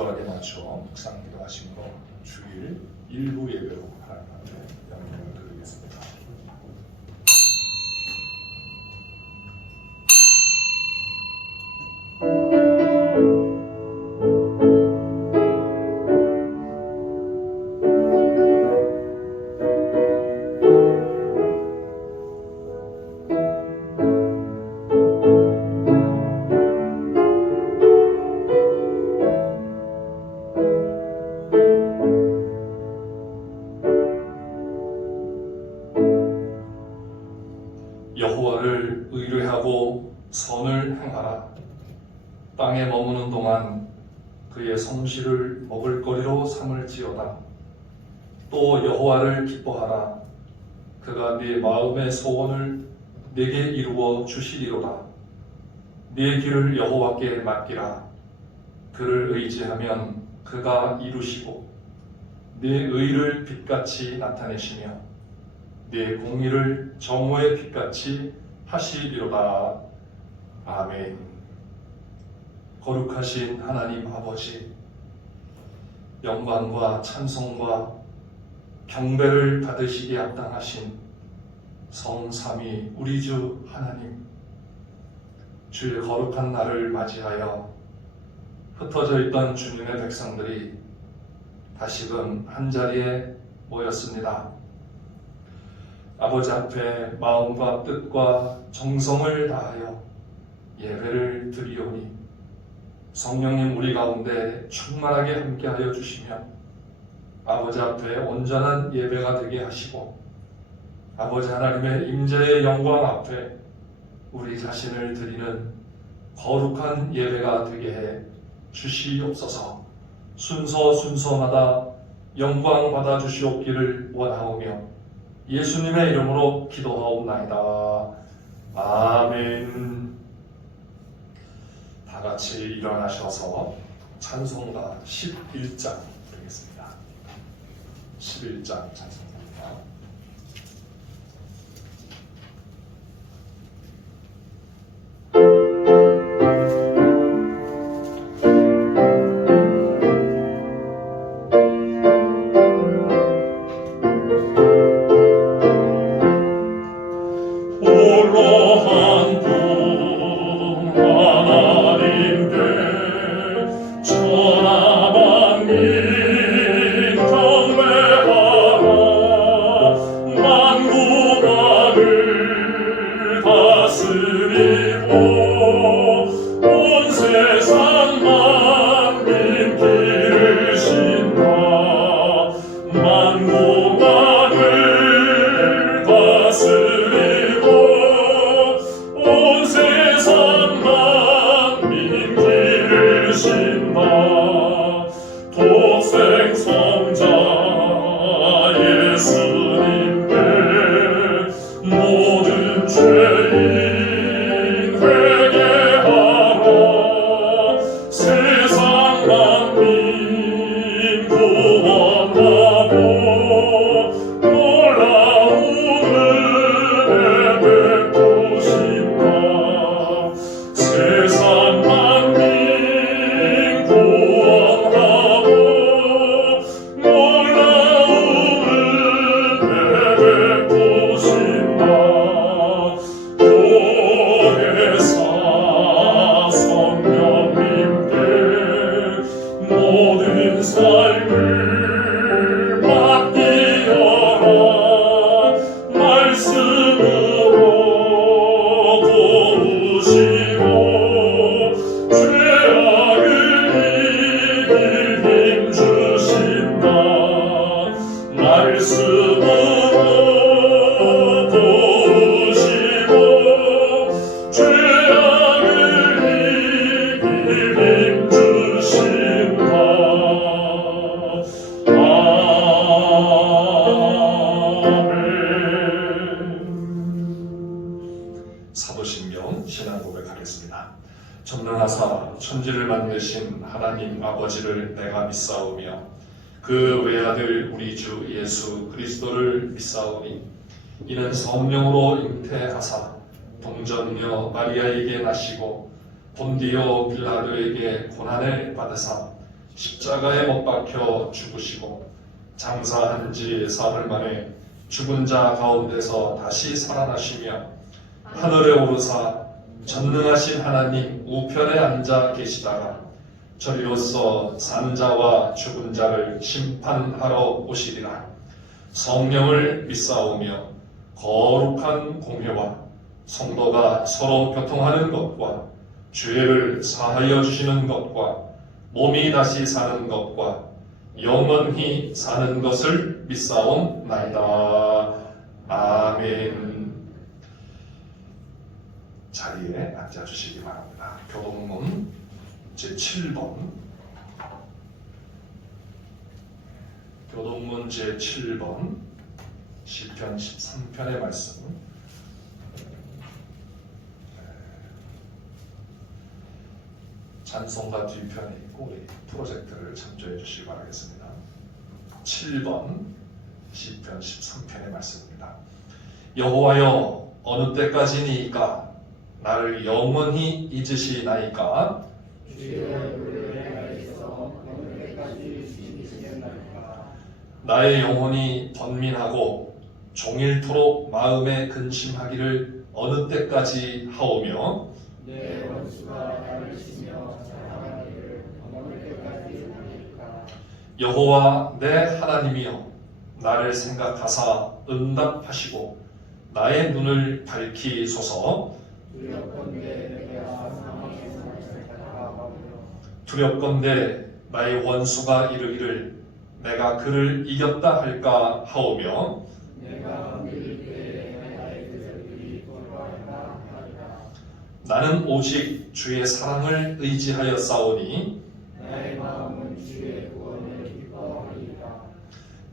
주악에 맞춰 묵상 기도하심으로 주일 일부 예배로 하나님 앞에 영광을 드리겠습니다. 여호와를 의뢰하고 선을 행하라. 땅에 머무는 동안 그의 성실을 먹을거리로 삼을지어다. 또 여호와를 기뻐하라. 그가 네 마음의 소원을 네게 이루어 주시리로다. 네 길을 여호와께 맡기라. 그를 의지하면 그가 이루시고 네 의를 빛같이 나타내시며 네 공의를 정오의 빛같이 하시리로다. 아멘. 거룩하신 하나님 아버지, 영광과 찬송과 경배를 받으시기에 합당하신 성삼위 우리 주 하나님, 주의 거룩한 날을 맞이하여 흩어져 있던 주님의 백성들이 다시금 한자리에 모였습니다. 아버지 앞에 마음과 뜻과 정성을 다하여 예배를 드리오니 성령님 우리 가운데 충만하게 함께하여 주시며 아버지 앞에 온전한 예배가 되게 하시고 아버지 하나님의 임재의 영광 앞에 우리 자신을 드리는 거룩한 예배가 되게 해 주시옵소서. 순서마다 영광 받아 주시옵기를 원하오며 예수님의 이름으로 기도하옵나이다. 아멘. 다 같이 일어나셔서 찬송가 11장 드리겠습니다. 11장 찬송가입니다. 사도신경 신앙 고백하겠습니다. 전능하사 천지를 만드신 하나님 아버지를 내가 믿사오며 그 외아들 우리 주 예수 그리스도를 믿사오니 이는 성령으로 잉태하사 동정녀 마리아에게 나시고 본디오 빌라도에게 고난을 받으사 십자가에 못 박혀 죽으시고 장사한 지 사흘 만에 죽은 자 가운데서 다시 살아나시며 하늘에 오르사 전능하신 하나님 우편에 앉아 계시다가 저리로서 산 자와 죽은 자를 심판하러 오시리라. 성령을 믿사오며 거룩한 공회와 성도가 서로 교통하는 것과 죄를 사하여 주시는 것과 몸이 다시 사는 것과 영원히 사는 것을 믿사옵나이다. 아멘. 자리에 앉아주시기 바랍니다. 교동문 제7번 교동문 제7번 시편 13편의 말씀 찬송가 뒤편에 있고 우리 프로젝트를 참조해 주시기 바라겠습니다. 7번 시편 13편의 말씀입니다. 여호와여 어느 때까지니이까 나를 영원히 잊으시나이까 나의 영혼이 번민하고 종일토록 마음에 근심하기를 어느 때까지 하오며 내 원수가 나를 치며 자랑하기를 어느 때까지 하리까. 여호와 내 하나님이여 나를 생각하사 응답하시고 나의 눈을 밝히소서. 두렵건대 나의 원수가 이르기를 내가 그를 이겼다 할까 하오며 나는 오직 주의 사랑을 의지하여 싸우니 나의 마음은 주의 구원을 기뻐하리이다.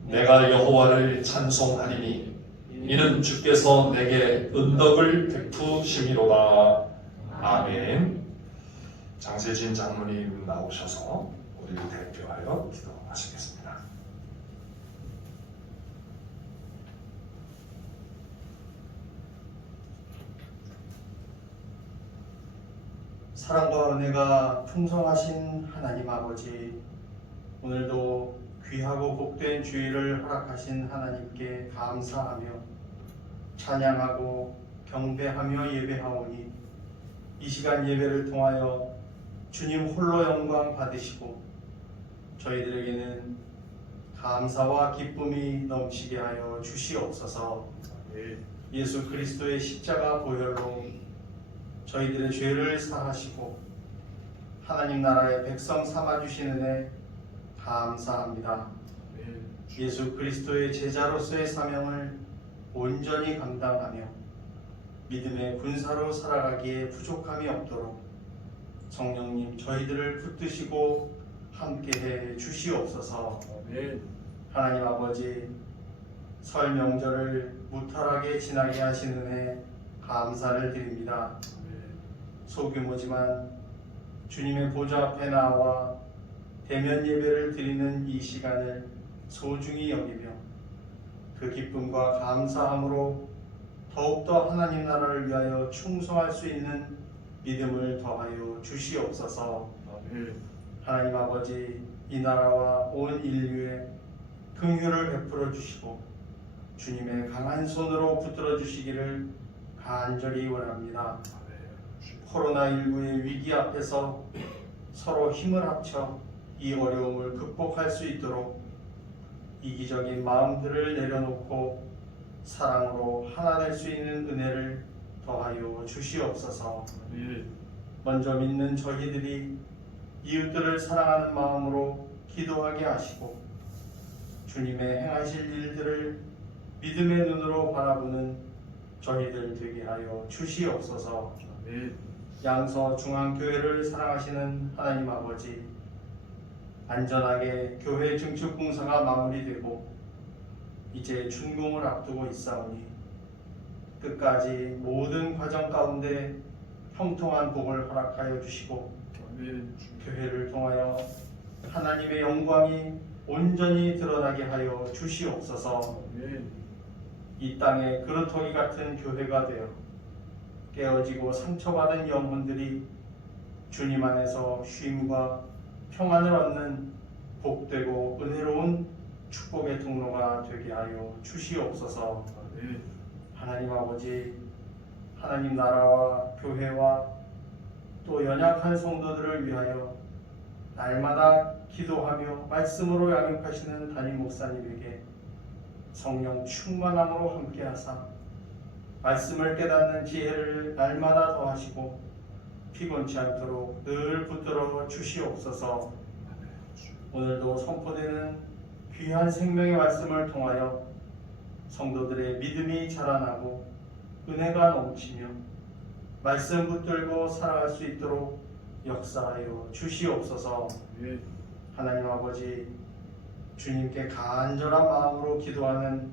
내가 여호와를 찬송하리니 이는 주께서 내게 은덕을 베푸심이로다. 아멘. 장세진 장로님 나오셔서 우리를 대표하여 기도하시겠습니다. 사랑과 은혜가 풍성하신 하나님 아버지, 오늘도 귀하고 복된 주일을 허락하신 하나님께 감사하며 찬양하고 경배하며 예배하오니 이 시간 예배를 통하여 주님 홀로 영광 받으시고 저희들에게는 감사와 기쁨이 넘치게 하여 주시옵소서. 예수 그리스도의 십자가 보혈로 저희들의 죄를 사하시고 하나님 나라의 백성 삼아주신 은혜 감사합니다. 예수 그리스도의 제자로서의 사명을 온전히 감당하며 믿음의 군사로 살아가기에 부족함이 없도록 성령님 저희들을 붙드시고 함께해 주시옵소서. 하나님 아버지, 설 명절을 무탈하게 지나게 하신 은혜 감사를 드립니다. 소규모지만 주님의 보좌 앞에 나와 대면 예배를 드리는 이 시간을 소중히 여기며 그 기쁨과 감사함으로 더욱더 하나님 나라를 위하여 충성할 수 있는 믿음을 더하여 주시옵소서. 하나님 아버지, 이 나라와 온 인류에 긍휼을 베풀어 주시고 주님의 강한 손으로 붙들어 주시기를 간절히 원합니다. 코로나19의 위기 앞에서 서로 힘을 합쳐 이 어려움을 극복할 수 있도록 이기적인 마음들을 내려놓고 사랑으로 하나 될 수 있는 은혜를 더하여 주시옵소서. 먼저 믿는 저희들이 이웃들을 사랑하는 마음으로 기도하게 하시고 주님의 행하실 일들을 믿음의 눈으로 바라보는 저희들 되게 하여 주시옵소서. 양서 중앙교회를 사랑하시는 하나님 아버지, 안전하게 교회 증축 공사가 마무리되고 이제 준공을 앞두고 있사오니 끝까지 모든 과정 가운데 형통한 복을 허락하여 주시고 교회를 통하여 하나님의 영광이 온전히 드러나게 하여 주시옵소서. 이 땅에 그루터기 같은 교회가 되어 깨어지고 상처받은 영혼들이 주님 안에서 쉼과 평안을 얻는 복되고 은혜로운 축복의 통로가 되게 하여 주시옵소서. 하나님 아버지, 하나님 나라와 교회와 또 연약한 성도들을 위하여 날마다 기도하며 말씀으로 양육하시는 담임 목사님에게 성령 충만함으로 함께하사 말씀을 깨닫는 지혜를 날마다 더하시고 피곤치 않도록 늘 붙들어 주시옵소서. 오늘도 선포되는 귀한 생명의 말씀을 통하여 성도들의 믿음이 자라나고 은혜가 넘치며 말씀 붙들고 살아갈 수 있도록 역사하여 주시옵소서. 하나님 아버지, 주님께 간절한 마음으로 기도하는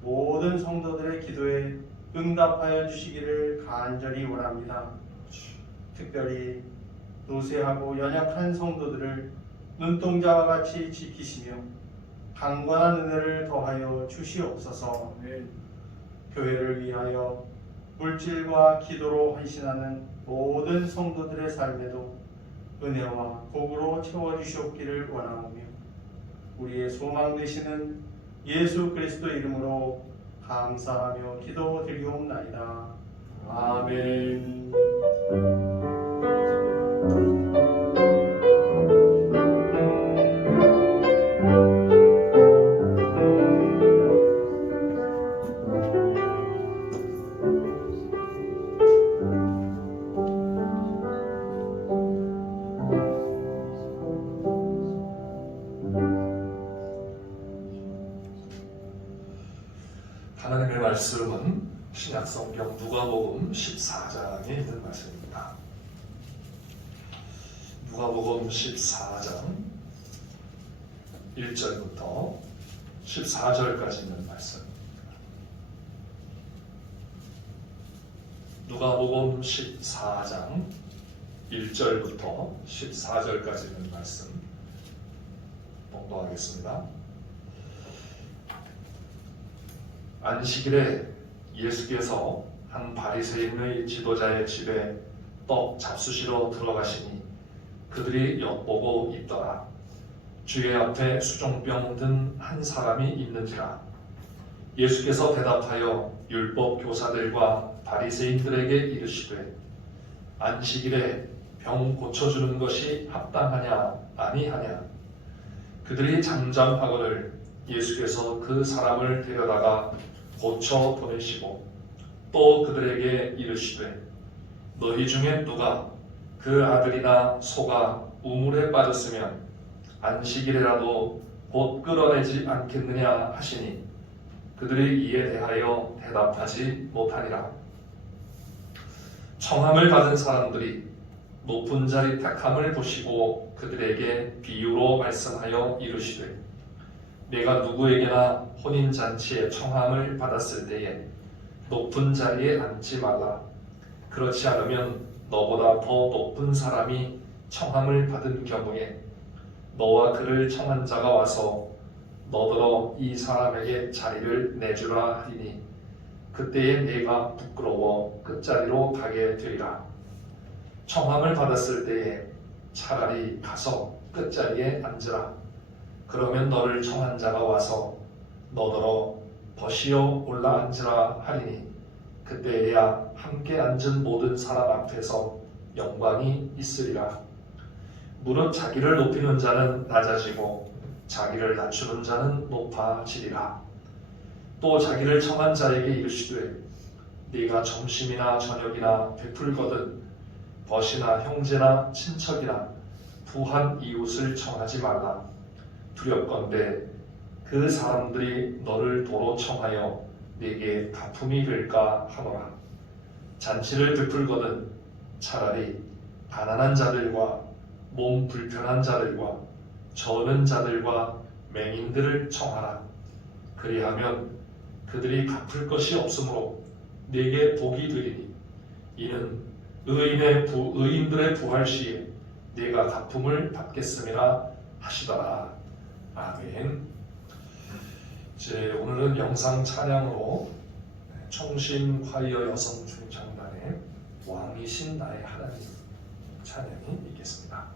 모든 성도들의 기도에 응답하여 주시기를 간절히 원합니다. 특별히 노쇠하고 연약한 성도들을 눈동자와 같이 지키시며 강건한 은혜를 더하여 주시옵소서. 교회를 위하여 물질과 기도로 헌신하는 모든 성도들의 삶에도 은혜와 복으로 채워주시옵기를 원하오며 우리의 소망 되시는 예수 그리스도 이름으로 감사하며 기도드리옵나이다. 아멘. 하나님의 말씀은 신약성경 누가복음 14장에 있는 말씀입니다. 누가복음 14장 1절부터 14절까지 있는 말씀입니다. 누가복음 14장 1절부터 14절까지 있는 말씀 봉독하겠습니다. 안식일에 예수께서 한 바리새인의 지도자의 집에 떡 잡수시러 들어가시니 그들이 엿보고 있더라. 주의 앞에 수종병 든 한 사람이 있는지라. 예수께서 대답하여 율법 교사들과 바리새인들에게 이르시되 안식일에 병 고쳐주는 것이 합당하냐 아니하냐. 그들이 잠잠하거늘 예수께서 그 사람을 데려다가 고쳐 보내시고 또 그들에게 이르시되 너희 중에 누가 그 아들이나 소가 우물에 빠졌으면 안식일에라도 곧 끌어내지 않겠느냐 하시니 그들이 이에 대하여 대답하지 못하니라. 청함을 받은 사람들이 높은 자리 택함을 보시고 그들에게 비유로 말씀하여 이르시되 내가 누구에게나 혼인잔치에 청함을 받았을 때에 높은 자리에 앉지 말라. 그렇지 않으면 너보다 더 높은 사람이 청함을 받은 경우에 너와 그를 청한 자가 와서 너더러 이 사람에게 자리를 내주라 하리니 그때에 내가 부끄러워 끝자리로 가게 되리라. 청함을 받았을 때에 차라리 가서 끝자리에 앉으라. 그러면 너를 청한 자가 와서 너더러 벗이어 올라 앉으라 하리니 그때에야 함께 앉은 모든 사람 앞에서 영광이 있으리라. 무릇 자기를 높이는 자는 낮아지고 자기를 낮추는 자는 높아지리라. 또 자기를 청한 자에게 이르시되 네가 점심이나 저녁이나 베풀거든 벗이나 형제나 친척이나 부한 이웃을 청하지 말라. 두렵건대 그 사람들이 너를 도로 청하여 네게 가품이 될까 하노라. 잔치를 베풀거든 차라리 가난한 자들과 몸 불편한 자들과 저는 자들과 맹인들을 청하라. 그리하면 그들이 갚을 것이 없으므로 네게 복이 되리니 이는 의인들의 부활 시에 네가 가품을 받겠음이라 하시더라. 아멘. 오늘은 영상 찬양으로 총신화이어 여성 중창단의 왕이신 나의 하나님 찬양이 있겠습니다.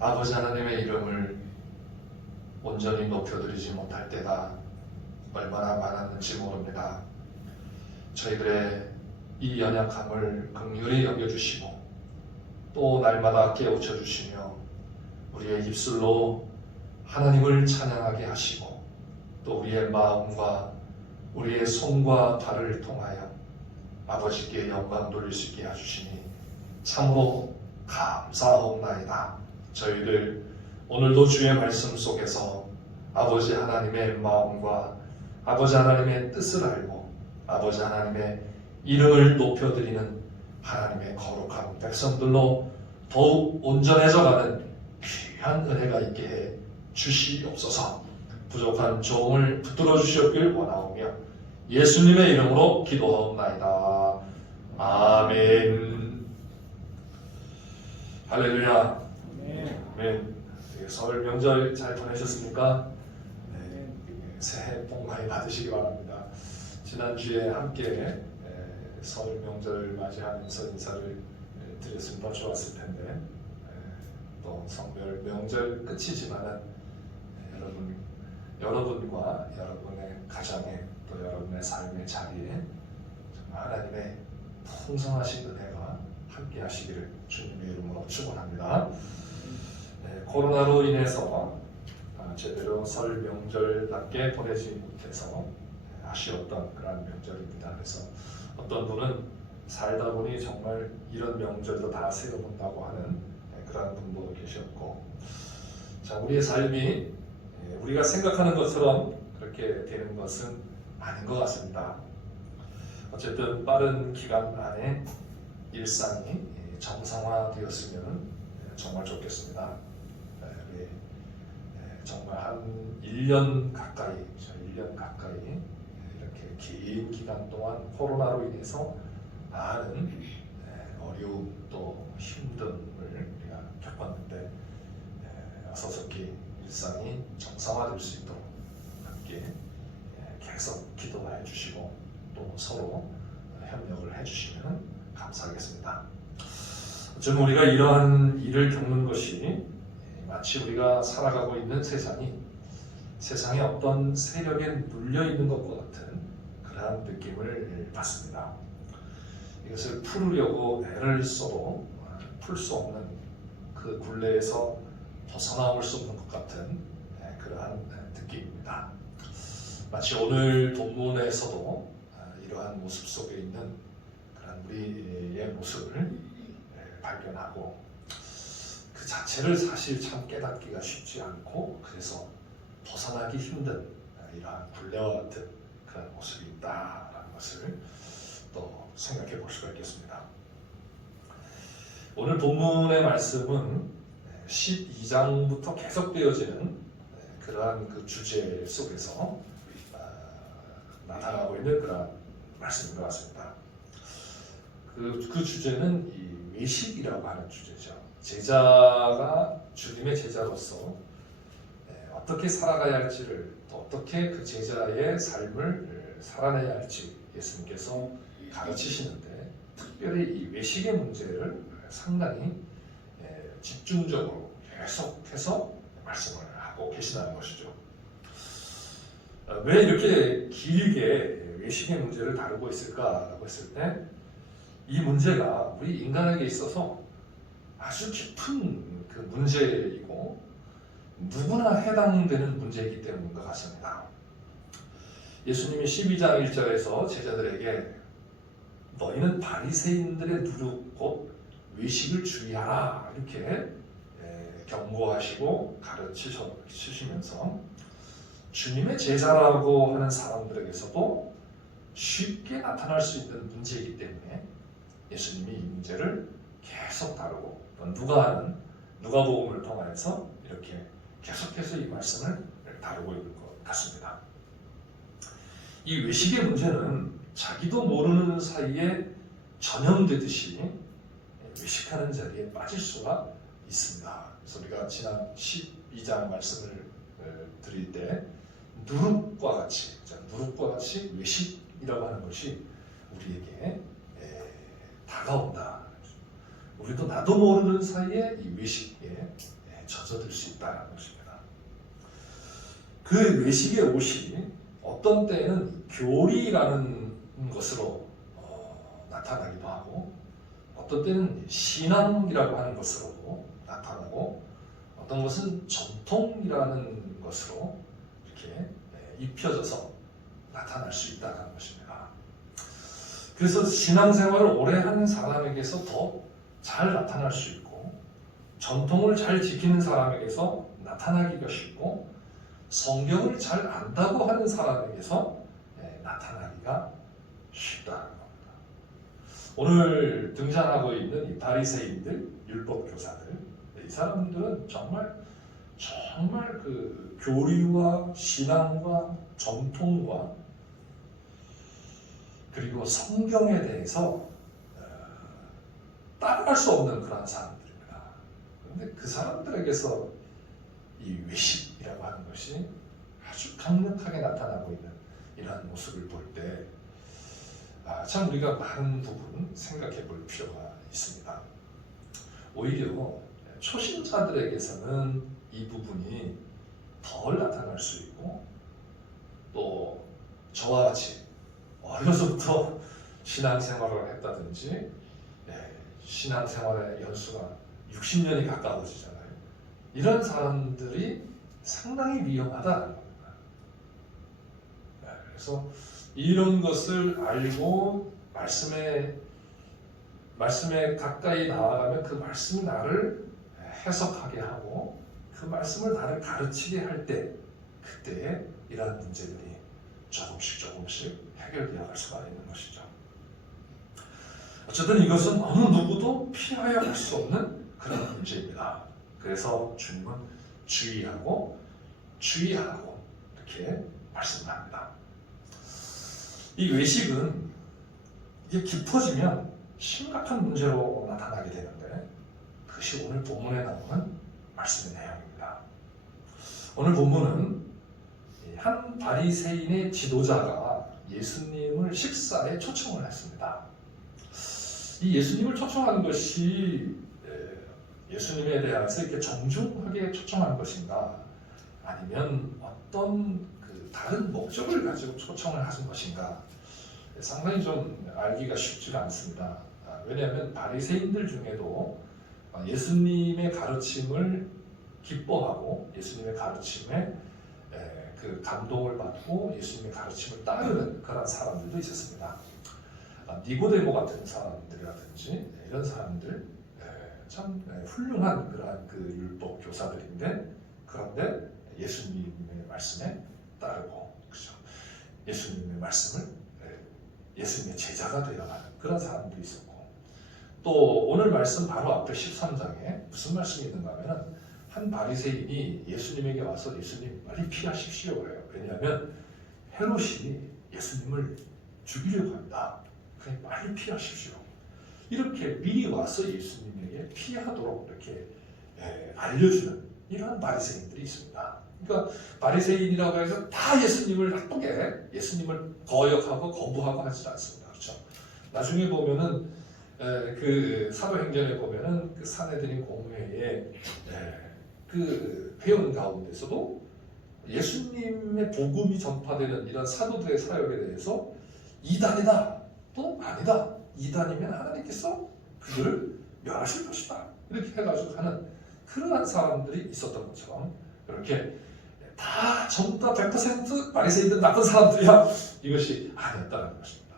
아버지 하나님의 이름을 온전히 높여드리지 못할 때가 얼마나 많았는지 모릅니다. 저희들의 이 연약함을 긍휼히 여겨주시고 또 날마다 깨우쳐 주시며 우리의 입술로 하나님을 찬양하게 하시고 또 우리의 마음과 우리의 손과 발을 통하여 아버지께 영광 돌릴 수 있게 해주시니 참으로 감사하옵나이다. 저희들 오늘도 주의 말씀 속에서 아버지 하나님의 마음과 아버지 하나님의 뜻을 알고 아버지 하나님의 이름을 높여드리는 하나님의 거룩한 백성들로 더욱 온전해져가는 귀한 은혜가 있게 해 주시옵소서. 부족한 조응을 붙들어 주시옵길 원하오며 예수님의 이름으로 기도하옵나이다. 아멘. 할렐루야. 아멘. 설 명절 잘 보내셨습니까? 네, 새해 복 많이 받으시기 바랍니다. 지난주에 함께 설 명절을 맞이하면서 인사를 드렸으면 더 좋았을 텐데 또 성별 명절 끝이지만은 여러분과 여러분의 가정에 또 여러분의 삶의 자리에 정말 하나님의 풍성하신 은혜가 함께 하시기를 주님의 이름으로 축원합니다. 코로나로 인해서 제대로 설 명절답게 보내지 못해서 아쉬웠던 그런 명절입니다. 그래서 어떤 분은 살다 보니 정말 이런 명절도 다 세워본다고 하는 그런 분도 계셨고, 자, 우리의 삶이 우리가 생각하는 것처럼 그렇게 되는 것은 아닌 것 같습니다. 어쨌든 빠른 기간 안에 일상이 정상화되었으면 정말 좋겠습니다. 정말 한 1년 가까이 이렇게 긴 기간 동안 코로나로 인해서 많은 어려움 또 힘듦을 우리가 겪었는데 어서서히 일상이 정상화될 수 있도록 함께 계속 기도해 주시고 또 서로 협력을 해 주시면 감사하겠습니다. 어쩌면 우리가 이러한 일을 겪는 것이 마치 우리가 살아가고 있는 세상에 어떤 세력에 눌려 있는 것과 같은 그러한 느낌을 받습니다. 이것을 풀으려고 애를 써도 풀 수 없는 그 굴레에서 벗어나올 수 없는 것 같은 그러한 느낌입니다. 마치 오늘 본문에서도 이러한 모습 속에 있는 그런 우리의 모습을 발견하고 그 자체를 사실 참 깨닫기가 쉽지 않고 그래서 벗어나기 힘든 이러한 굴레와 같은 그런 모습이 있다라는 것을 또 생각해 볼 수가 있겠습니다. 오늘 본문의 말씀은 12장부터 계속되어지는 그러한 그 주제 속에서 나타나고 있는 그런 말씀인 것 같습니다. 그 주제는 이 외식이라고 하는 주제죠. 제자가 주님의 제자로서 어떻게 살아가야 할지를 또 어떻게 그 제자의 삶을 살아내야 할지 예수님께서 가르치시는데 특별히 이 외식의 문제를 상당히 집중적으로 계속해서 말씀을 하고 계시다는 것이죠. 왜 이렇게 길게 외식의 문제를 다루고 있을까라고 했을 때 이 문제가 우리 인간에게 있어서 아주 깊은 그 문제이고 누구나 해당되는 문제이기 때문인 것 같습니다. 예수님이 12장 1절에서 제자들에게 너희는 바리새인들의 누룩 곧 외식을 주의하라 이렇게 경고하시고 가르치시면서 주님의 제자라고 하는 사람들에게서도 쉽게 나타날 수 있는 문제이기 때문에 예수님이 이 문제를 계속 다루고 누가복음을 통해서 이렇게 계속해서 이 말씀을 다루고 있는 것 같습니다. 이 외식의 문제는 자기도 모르는 사이에 전염되듯이 외식하는 자리에 빠질 수가 있습니다. 그래서 우리가 지난 12장 말씀을 드릴 때 누룩과 같이 외식이라고 하는 것이 우리에게 다가온다. 우리도 나도 모르는 사이에 이 외식에 있다는 것입니다. 그 외식의 옷이 어떤 때에는 교리라는 것으로 나타나기도 하고 어떤 때는 신앙이라고 하는 것으로 나타나고 어떤 것은 전통이라는 것으로 이렇게 입혀져서 나타날 수 있다는 것입니다. 그래서 신앙생활을 오래 하는 사람에게서 더 잘 나타날 수 있고 전통을 잘 지키는 사람에게서 나타나기가 쉽고 성경을 잘 안다고 하는 사람에게서 나타나기가 쉽다는 겁니다. 오늘 등장하고 있는 이 바리새인들, 율법 교사들, 이 사람들은 정말 그 교리와 신앙과 전통과 그리고 성경에 대해서 따라갈 수 없는 그런 사람들입니다. 그런데 그 사람들에게서 이 외식이라고 하는 것이 아주 강력하게 나타나고 있는 이러한 모습을 볼 때 참 우리가 많은 부분 생각해 볼 필요가 있습니다. 오히려 초신자들에게서는 이 부분이 덜 나타날 수 있고 또 저와 같이 어려서부터 신앙생활을 했다든지 신앙생활의 연수가 60년이 가까워지잖아요. 이런 사람들이 상당히 위험하다는 겁니다. 그래서 이런 것을 알고 말씀에 가까이 나아가면 그 말씀이 나를 해석하게 하고 그 말씀을 나를 가르치게 할 때 그때 이러한 문제들이 조금씩 해결되어 갈 수가 있는 것이죠. 어쨌든 이것은 어느 누구도 피하여 갈 수 없는 그런 문제입니다. 그래서 주님은 주의하고 이렇게 말씀합니다. 이 외식은 이게 깊어지면 심각한 문제로 나타나게 되는데 그것이 오늘 본문에 나오는 말씀의 내용입니다. 오늘 본문은 한 바리새인의 지도자가 예수님을 식사에 초청을 했습니다. 이 예수님을 초청하는 것이 예수님에 대해서 이렇게 정중하게 초청한 것인가 아니면 어떤 그 다른 목적을 가지고 초청을 하신 것인가 상당히 좀 알기가 쉽지가 않습니다. 왜냐하면 바리새인들 중에도 예수님의 가르침을 기뻐하고 예수님의 가르침에 그 감동을 받고 예수님의 가르침을 따르는 그런 사람들도 있었습니다. 니고데모 같은 사람들이라든지 이런 사람들 참 훌륭한 그러한 그 율법 교사들인데 그런데 예수님의 말씀에 따르고 그렇죠? 예수님의 말씀을 예수님의 제자가 되어가는 그런 사람도 있었고 또 오늘 말씀 바로 앞에 13장에 무슨 말씀이 있는가 하면 한 바리새인이 예수님에게 와서 예수님 빨리 피하십시오 그래요. 왜냐하면 헤롯이 예수님을 죽이려고 한다. 그냥 빨리 피하십시오. 이렇게 미리 와서 예수님에게 피하도록 이렇게 알려주는 이러한 바리새인들이 있습니다. 그러니까 바리새인이라고 해서 다 예수님을 나쁘게 예수님을 거역하고 거부하고 하지 않습니다. 그렇죠? 나중에 보면은 그 사도행전에 보면은 그 산헤드린 공회에 그 회원 가운데서도 예수님의 복음이 전파되는 이런 사도들의 사역에 대해서 이단이다 또 아니다. 이단이면 하나님께서 그들을 멸하실 것이다. 이렇게 해가지고 하는 그러한 사람들이 있었던 것처럼 이렇게 다 전부 다 100% 바리새인들 나쁜 사람들이야. 이것이 아니었다는 것입니다.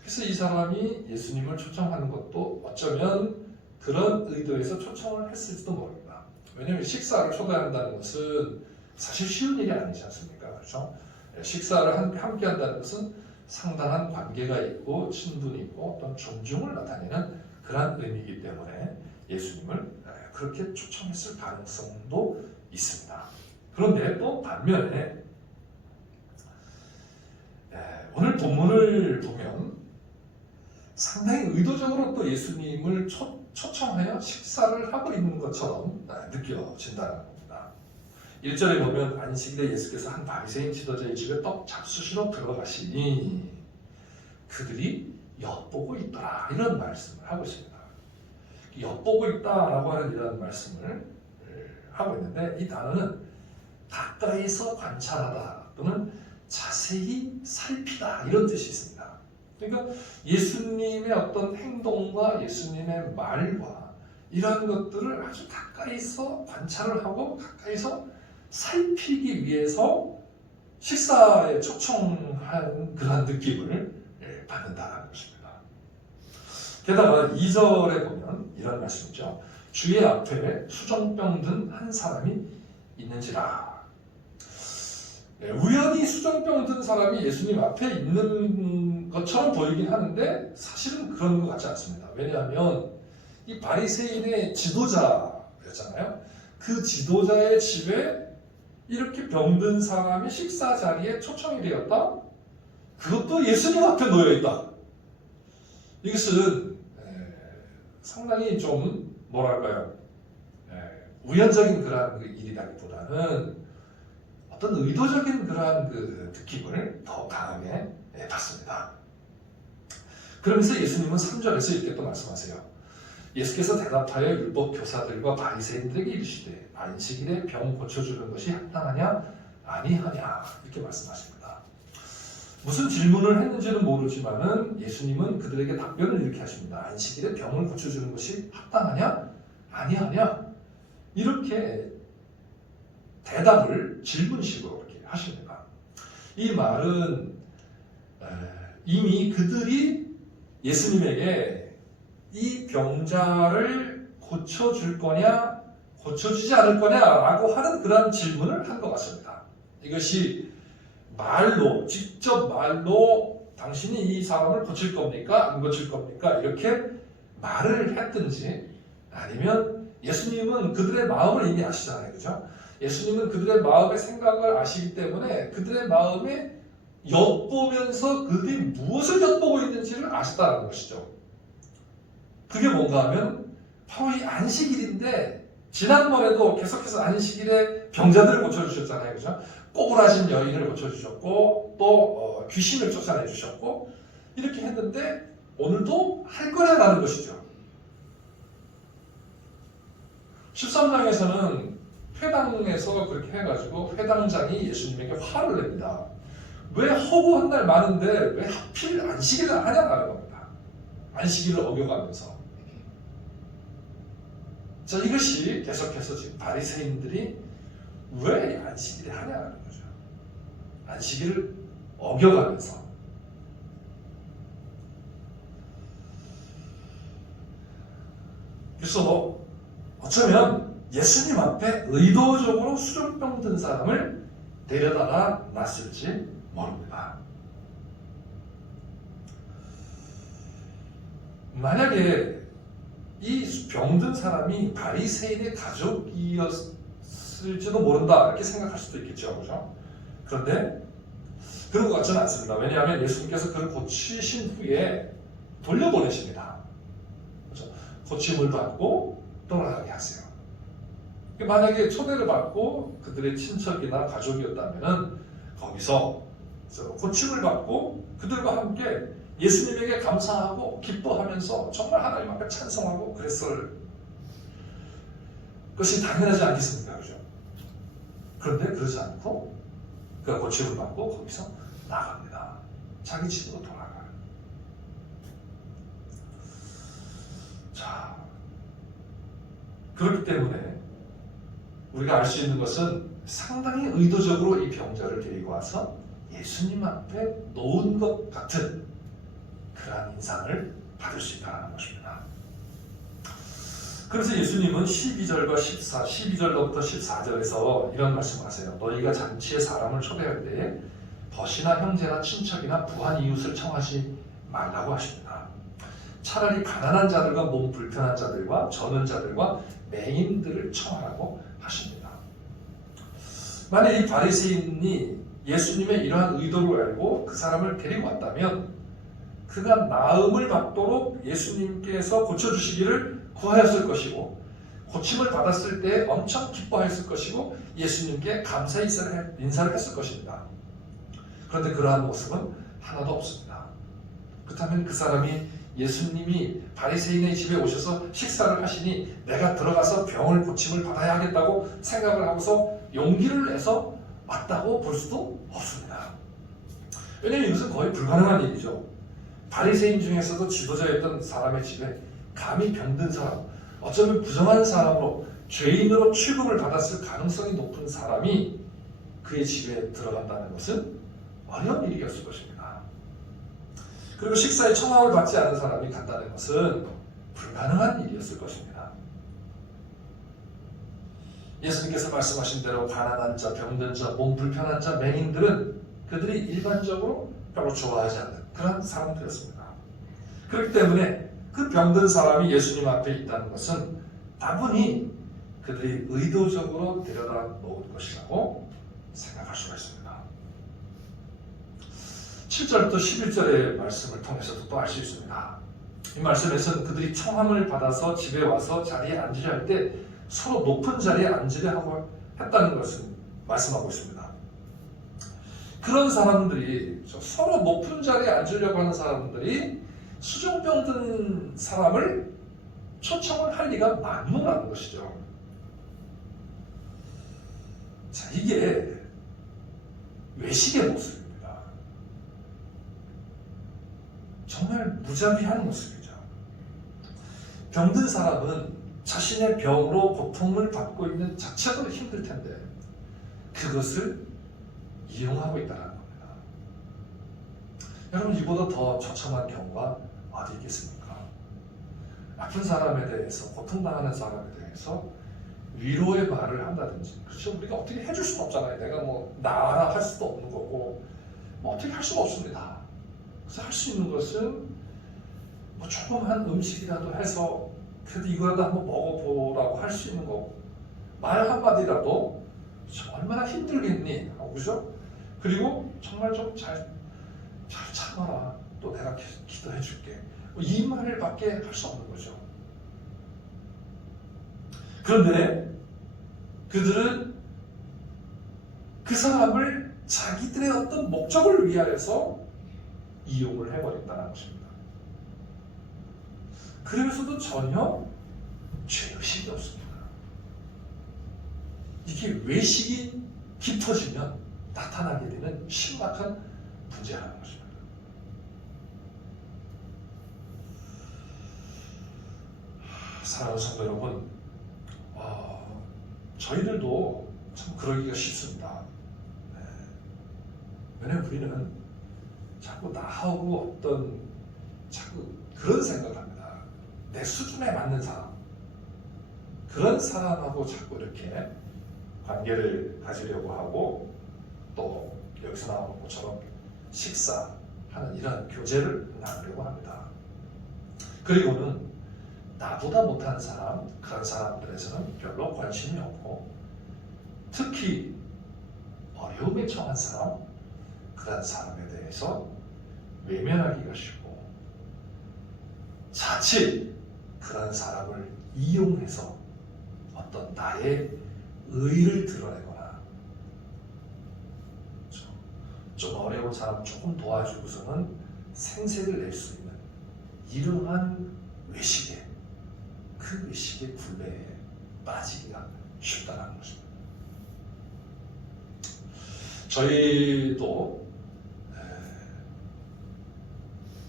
그래서 이 사람이 예수님을 초청하는 것도 어쩌면 그런 의도에서 초청을 했을지도 모릅니다. 왜냐하면 식사를 초대한다는 것은 사실 쉬운 일이 아니지 않습니까? 그렇죠? 식사를 함께 한다는 것은 상당한 관계가 있고 친분이 있고 어떤 존중을 나타내는 그런 의미이기 때문에 예수님을 그렇게 초청했을 가능성도 있습니다. 그런데 또 반면에 오늘 본문을 보면 상당히 의도적으로 또 예수님을 초청하여 식사를 하고 있는 것처럼 느껴진다는 겁니다. 1절에 보면 안식일에 예수께서 한 바리새인 지도자의 집에 떡 잡수시러 들어가시니 그들이 엿보고 있더라 이런 말씀을 하고 있습니다. 엿보고 있다라고 하는 이런 말씀을 하고 있는데 이 단어는 가까이서 관찰하다 또는 자세히 살피다 이런 뜻이 있습니다. 그러니까 예수님의 어떤 행동과 예수님의 말과 이러한 것들을 아주 가까이서 관찰을 하고 가까이서 살피기 위해서 식사에 초청한 그러한 느낌을 받는다는 것입니다. 게다가 2절에 보면 이런 말씀이죠. 주의 앞에 수정병 든 한 사람이 있는지라. 우연히 수정병 든 사람이 예수님 앞에 있는 것처럼 보이긴 하는데 사실은 그런 것 같지 않습니다. 왜냐하면 이 바리새인의 지도자였잖아요. 그 지도자의 집에 이렇게 병든 사람이 식사 자리에 초청이 되었다. 그것도 예수님 앞에 놓여 있다. 이것은 상당히 좀 뭐랄까요? 우연적인 그러한 일이라기보다는 어떤 의도적인 그러한 그 느낌을 더 강하게 받습니다. 그러면서 예수님은 3절에서 이렇게 또 말씀하세요. 예수께서 대답하여 율법 교사들과 바리새인들에게 이르시되 안식일에 병 고쳐주는 것이 합당하냐 아니하냐 이렇게 말씀하십니다. 무슨 질문을 했는지는 모르지만은 예수님은 그들에게 답변을 이렇게 하십니다. 안식일에 병을 고쳐주는 것이 합당하냐 아니하냐 이렇게 대답을 질문식으로 이렇게 하십니다. 이 말은 이미 그들이 예수님에게 이 병자를 고쳐줄 거냐 고쳐주지 않을 거냐라고 하는 그런 질문을 한 것 같습니다. 이것이 말로 직접 말로 당신이 이 사람을 고칠 겁니까? 안 고칠 겁니까? 이렇게 말을 했든지 아니면 예수님은 그들의 마음을 이미 아시잖아요. 그죠? 예수님은 그들의 마음의 생각을 아시기 때문에 그들의 마음에 엿보면서 그들이 무엇을 엿보고 있는지를 아셨다는 것이죠. 그게 뭔가 하면 바로 이 안식일인데 지난번에도 계속해서 안식일에 병자들을 고쳐주셨잖아요. 그죠? 꼬부라진 여인을 고쳐주셨고 또 귀신을 쫓아내주셨고 이렇게 했는데 오늘도 할 거냐라는 것이죠. 13장에서는 회당에서 그렇게 해가지고 회당장이 예수님에게 화를 냅니다. 왜 허구한 날 많은데 왜 하필 안식일을 하냐라는 겁니다. 안식일을 어겨가면서. 자, 이것이 계속해서 지금 바리새인들이 왜 안식일을 하냐는 거죠. 안식일을 어겨가면서. 그래서 어쩌면 예수님 앞에 의도적으로 수정병 든 사람을 데려다가 놨을지 모릅니다. 만약에 이 병든 사람이 바리새인의 가족이었을지도 모른다 이렇게 생각할 수도 있겠죠, 그렇죠? 그런데 그런 것 같지는 않습니다. 왜냐하면 예수님께서 그를 고치신 후에 돌려보내십니다. 그렇죠? 고침을 받고 떠나가게 하세요. 만약에 초대를 받고 그들의 친척이나 가족이었다면 거기서 고침을 받고 그들과 함께 예수님에게 감사하고 기뻐하면서 정말 하나님 앞에 찬송하고 그랬을 것이 당연하지 않겠습니까? 그죠? 그런데 그러지 않고 그가 고침을 받고 거기서 나갑니다. 자기 집으로 돌아가요. 자, 그렇기 때문에 우리가 알 수 있는 것은 상당히 의도적으로 이 병자를 데리고 와서 예수님 앞에 놓은 것 같은 그러한 인상을 받을 수 있다는 것입니다. 그래서 예수님은 12절과 12절로부터 14절에서 이런 말씀을 하세요. 너희가 잔치에 사람을 초대할 때에 벗이나 형제나 친척이나 부한 이웃을 청하지 말라고 하십니다. 차라리 가난한 자들과 몸 불편한 자들과 저는 자들과 맹인들을 청하라고 하십니다. 만약 이 바리새인이 예수님의 이러한 의도를 알고 그 사람을 데리고 왔다면 그가 나음을 받도록 예수님께서 고쳐주시기를 구하였을 것이고 고침을 받았을 때 엄청 기뻐했을 것이고 예수님께 감사의 인사를 했을 것입니다. 그런데 그러한 모습은 하나도 없습니다. 그렇다면 그 사람이 예수님이 바리새인의 집에 오셔서 식사를 하시니 내가 들어가서 병을 고침을 받아야 하겠다고 생각을 하고서 용기를 내서 왔다고 볼 수도 없습니다. 왜냐하면 이것은 거의 불가능한 일이죠. 바리새인 중에서도 지도자였던 사람의 집에 감히 병든 사람, 어쩌면 부정한 사람으로 죄인으로 취급을 받았을 가능성이 높은 사람이 그의 집에 들어간다는 것은 어려운 일이었을 것입니다. 그리고 식사에 청함을 받지 않은 사람이 간다는 것은 불가능한 일이었을 것입니다. 예수님께서 말씀하신 대로 가난한 자, 병든 자, 몸 불편한 자, 맹인들은 그들이 일반적으로 별로 좋아하지 않는 그런 사람들이었습니다. 그렇기 때문에 그 병든 사람이 예수님 앞에 있다는 것은 다분히 그들이 의도적으로 데려다 놓은 것이라고 생각할 수가 있습니다. 7절부터 11절의 말씀을 통해서도 또 알 수 있습니다. 이 말씀에서는 그들이 청함을 받아서 집에 와서 자리에 앉으려 할 때 서로 높은 자리에 앉으려 하고 했다는 것을 말씀하고 있습니다. 그런 사람들이, 서로 높은 자리에 앉으려고 하는 사람들이 수종병 든 사람을 초청을 할 리가 만무라는 것이죠. 자, 이게 외식의 모습입니다. 정말 무자비한 모습이죠. 병든 사람은 자신의 병으로 고통을 받고 있는 자체도 힘들 텐데 그것을 이용하고 있다는 겁니다. 여러분, 이보다 더 처참한 경우가 어디 있겠습니까? 아픈 사람에 대해서, 고통당하는 사람에 대해서 위로의 말을 한다든지, 그렇죠? 우리가 어떻게 해줄 수는 없잖아요. 내가 뭐 나아라 할 수도 없는 거고, 뭐 어떻게 할 수가 없습니다. 그래서 할 수 있는 것은 뭐 조그만 음식이라도 해서 그래도 이거라도 한번 먹어보라고 할 수 있는 거고, 말 한마디라도 얼마나 힘들겠니? 그죠? 그리고 정말 좀 잘 참아라. 또 내가 기도해 줄게. 이 말밖에 할 수 없는 거죠. 그런데 그들은 그 사람을 자기들의 어떤 목적을 위하여서 이용을 해버린다는 것입니다. 그러면서도 전혀 죄의식이 없습니다. 이게 외식이 깊어지면 나타나게 되는 심각한 문제라는 것입니다. 사랑하는 성도 여러분, 저희들도 참 그러기가 쉽습니다. 네. 왜냐하면 우리는 자꾸 나하고 어떤 자꾸 그런 생각합니다. 내 수준에 맞는 사람, 그런 사람하고 자꾸 이렇게 관계를 가지려고 하고, 또 여기서 나오는 것처럼 식사하는 이런 교제를 나누려고 합니다. 그리고는 나보다 못한 사람, 그런 사람들에서는 별로 관심이 없고, 특히 어려움에 처한 사람, 그런 사람에 대해서 외면하기가 쉽고, 자칫 그런 사람을 이용해서 어떤 나의 의의를 드러내거나, 좀 어려운 사람 조금 도와주고서는 생색을 낼 수 있는 이러한 외식에, 그 외식의 굴레에 빠지기가 쉽다는 것입니다. 저희도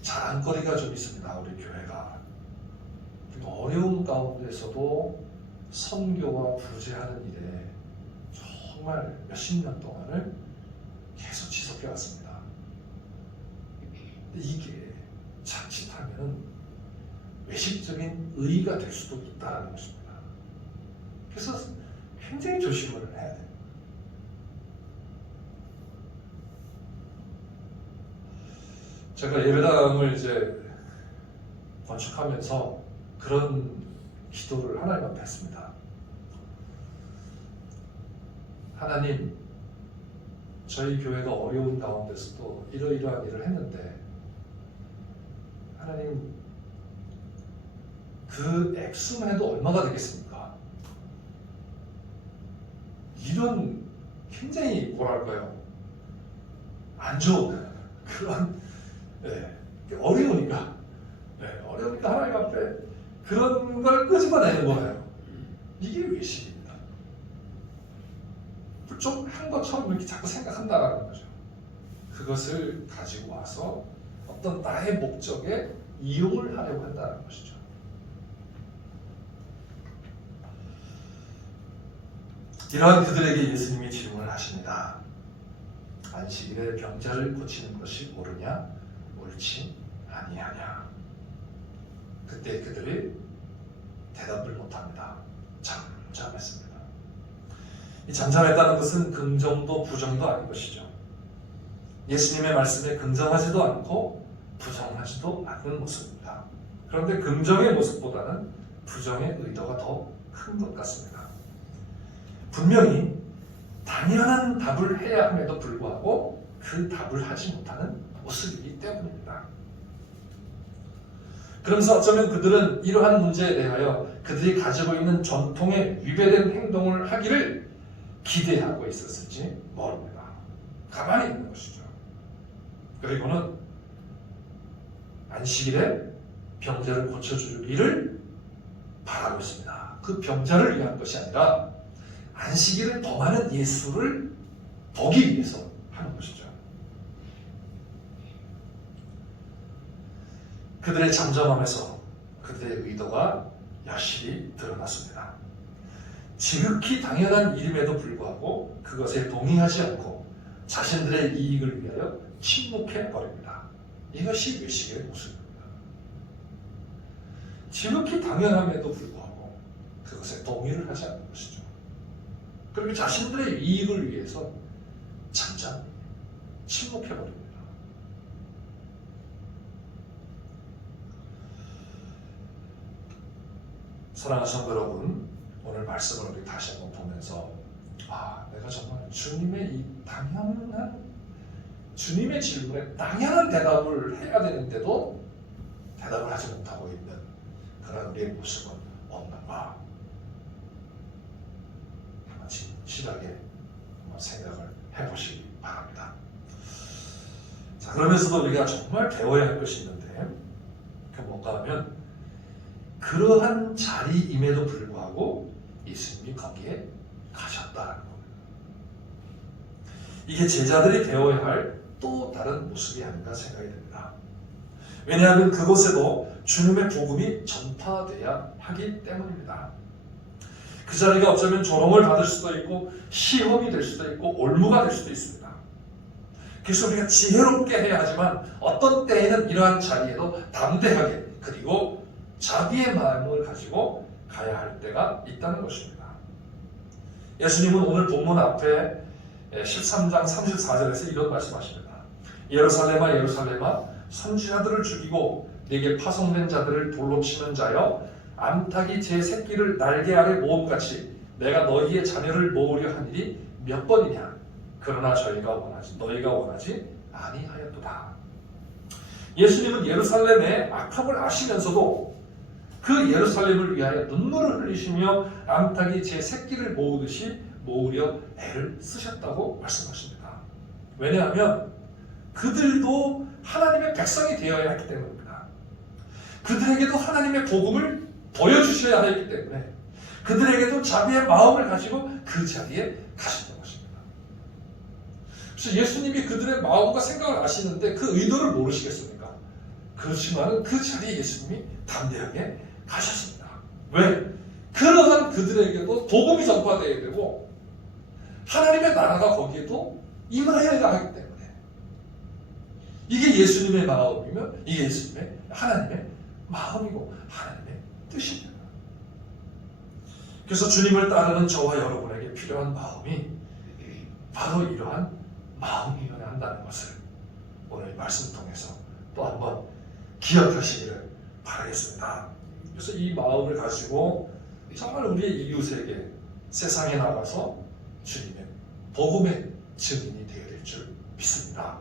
자랑거리가 좀 있습니다. 우리 교회가 어려운 가운데서도 선교와 부재하는 일에 정말 몇십 년 동안을 계속 지속해 왔습니다. 근데 이게 자칫하면 외식적인 의의가 될 수도 있다는 것입니다. 그래서 굉장히 조심을 해야 됩니다. 제가 예배당을 이제 건축하면서 그런 기도를 하나님 앞에 했습니다. 하나님, 저희 교회가 어려운 가운데서도 이러이러한 일을 했는데, 하나님, 그 액수만 해도 얼마가 되겠습니까? 이런 굉장히 뭐랄까요, 안 좋은 그런 어려우니까 겁니다. 하나님 앞에 그런 걸 끄집어내는 거예요. 이게 외식입니다. 좀 한 것처럼 이렇게 자꾸 생각한다라는 거죠. 그것을 가지고 와서 어떤 나의 목적에 이용을 하려고 한다는 것이죠. 이러한 그들에게 예수님이 질문을 하십니다. 안식일에 병자를 고치는 것이 옳으냐, 옳지 아니하냐. 그때 그들이 대답을 못합니다. 잠잠했습니다. 이 잠잠했다는 것은 긍정도 부정도 아닌 것이죠. 예수님의 말씀에 긍정하지도 않고 부정하지도 않는 모습입니다. 그런데 긍정의 모습보다는 부정의 의도가 더 큰 것 같습니다. 분명히 당연한 답을 해야 함에도 불구하고 그 답을 하지 못하는 모습이기 때문입니다. 그러면서 어쩌면 그들은 이러한 문제에 대하여 그들이 가지고 있는 전통에 위배된 행동을 하기를 기대하고 있었을지 모릅니다. 가만히 있는 것이죠. 그리고는 안식일에 병자를 고쳐주기를 바라고 있습니다. 그 병자를 위한 것이 아니라 안식일을 범하는 예수를 보기 위해서 하는 것이죠. 그들의 잠잠함에서 그들의 의도가 여실히 드러났습니다. 지극히 당연한 일임에도 불구하고 그것에 동의하지 않고 자신들의 이익을 위하여 침묵해 버립니다. 이것이 외식의 모습입니다. 지극히 당연함에도 불구하고 그것에 동의를 하지 않는 것이죠. 그리고 자신들의 이익을 위해서 잠잠 침묵해 버립니다. 사랑하는 성도 여러분, 오늘 말씀을 우리 다시 한번 보면서 내가 정말 주님의 이 당연한 주님의 질문에 당연한 대답을 해야 되는데도 대답을 하지 못하고 있는 그런 우리의 모습은 없는가? 진실하게 한번 생각을 해보시기 바랍니다. 자, 그러면서도 우리가 정말 배워야 할 것이 있는데 그 뭔가 하면 그러한 자리임에도 불구하고 예수님이 거기에 가셨다는 겁니다. 이게 제자들이 배워야 할 또 다른 모습이 아닌가 생각이 됩니다. 왜냐하면 그곳에도 주님의 복음이 전파돼야 하기 때문입니다. 그 자리가 어쩌면 조롱을 받을 수도 있고 시험이 될 수도 있고 올무가 될 수도 있습니다. 그래서 우리가 지혜롭게 해야 하지만 어떤 때에는 이러한 자리에도 담대하게 그리고 자비의 마음을 가지고 가야 할 때가 있다는 것입니다. 예수님은 오늘 본문 앞에 13장 34절에서 이런 말씀하십니다. 예루살렘아 예루살렘아 선지자들을 죽이고 내게 파송된 자들을 돌로 치는 자여 암탉이 제 새끼를 날개 아래 모음같이 내가 너희의 자녀를 모으려 한 일이 몇 번이냐. 그러나 너희가 원하지 아니하였도다. 예수님은 예루살렘의 악함을 아시면서도 그 예루살렘을 위하여 눈물을 흘리시며 암탉이 제 새끼를 모으듯이 모으려 애를 쓰셨다고 말씀하십니다. 왜냐하면 그들도 하나님의 백성이 되어야 하기 때문입니다. 그들에게도 하나님의 복음을 보여주셔야 하기 때문에 그들에게도 자비의 마음을 가지고 그 자리에 가셨던 것입니다. 그래서 예수님이 그들의 마음과 생각을 아시는데 그 의도를 모르시겠습니까? 그렇지만 그 자리에 예수님이 담대하게 가셨습니다. 왜? 그러한 그들에게도 복음이 전파되어야 되고 하나님의 나라가 거기에도 임하여야 하기 때문에 이게 예수님의 마음이며 이게 예수님의 하나님의 마음이고 하나님의 뜻입니다. 그래서 주님을 따르는 저와 여러분에게 필요한 마음이 바로 이러한 마음이어야 한다는 것을 오늘 말씀 통해서 또 한번 기억하시기를 바라겠습니다. 그래서 이 마음을 가지고 정말 우리의 이웃에게 세상에 나가서 주님의 복음의 증인이 되어야 될 줄 믿습니다.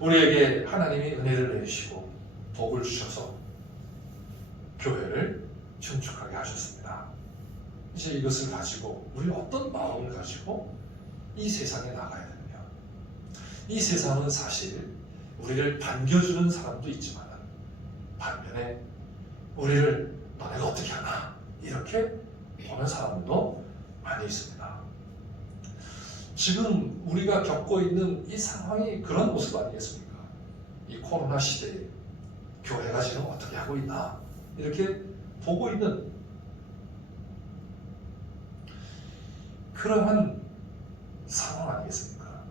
우리에게 하나님이 은혜를 내주시고 복을 주셔서 교회를 증축하게 하셨습니다. 이제 이것을 가지고 우리 어떤 마음을 가지고 이 세상에 나가야 되느냐. 이 세상은 사실 우리를 반겨주는 사람도 있지만 반면에 우리를 너네가 어떻게 하나 이렇게 보는 사람도 많이 있습니다. 지금 우리가 겪고 있는 이 상황이 그런 모습 아니겠습니까? 이 코로나 시대에 교회가 지금 어떻게 하고 있나 이렇게 보고 있는 그러한 상황 아니겠습니까?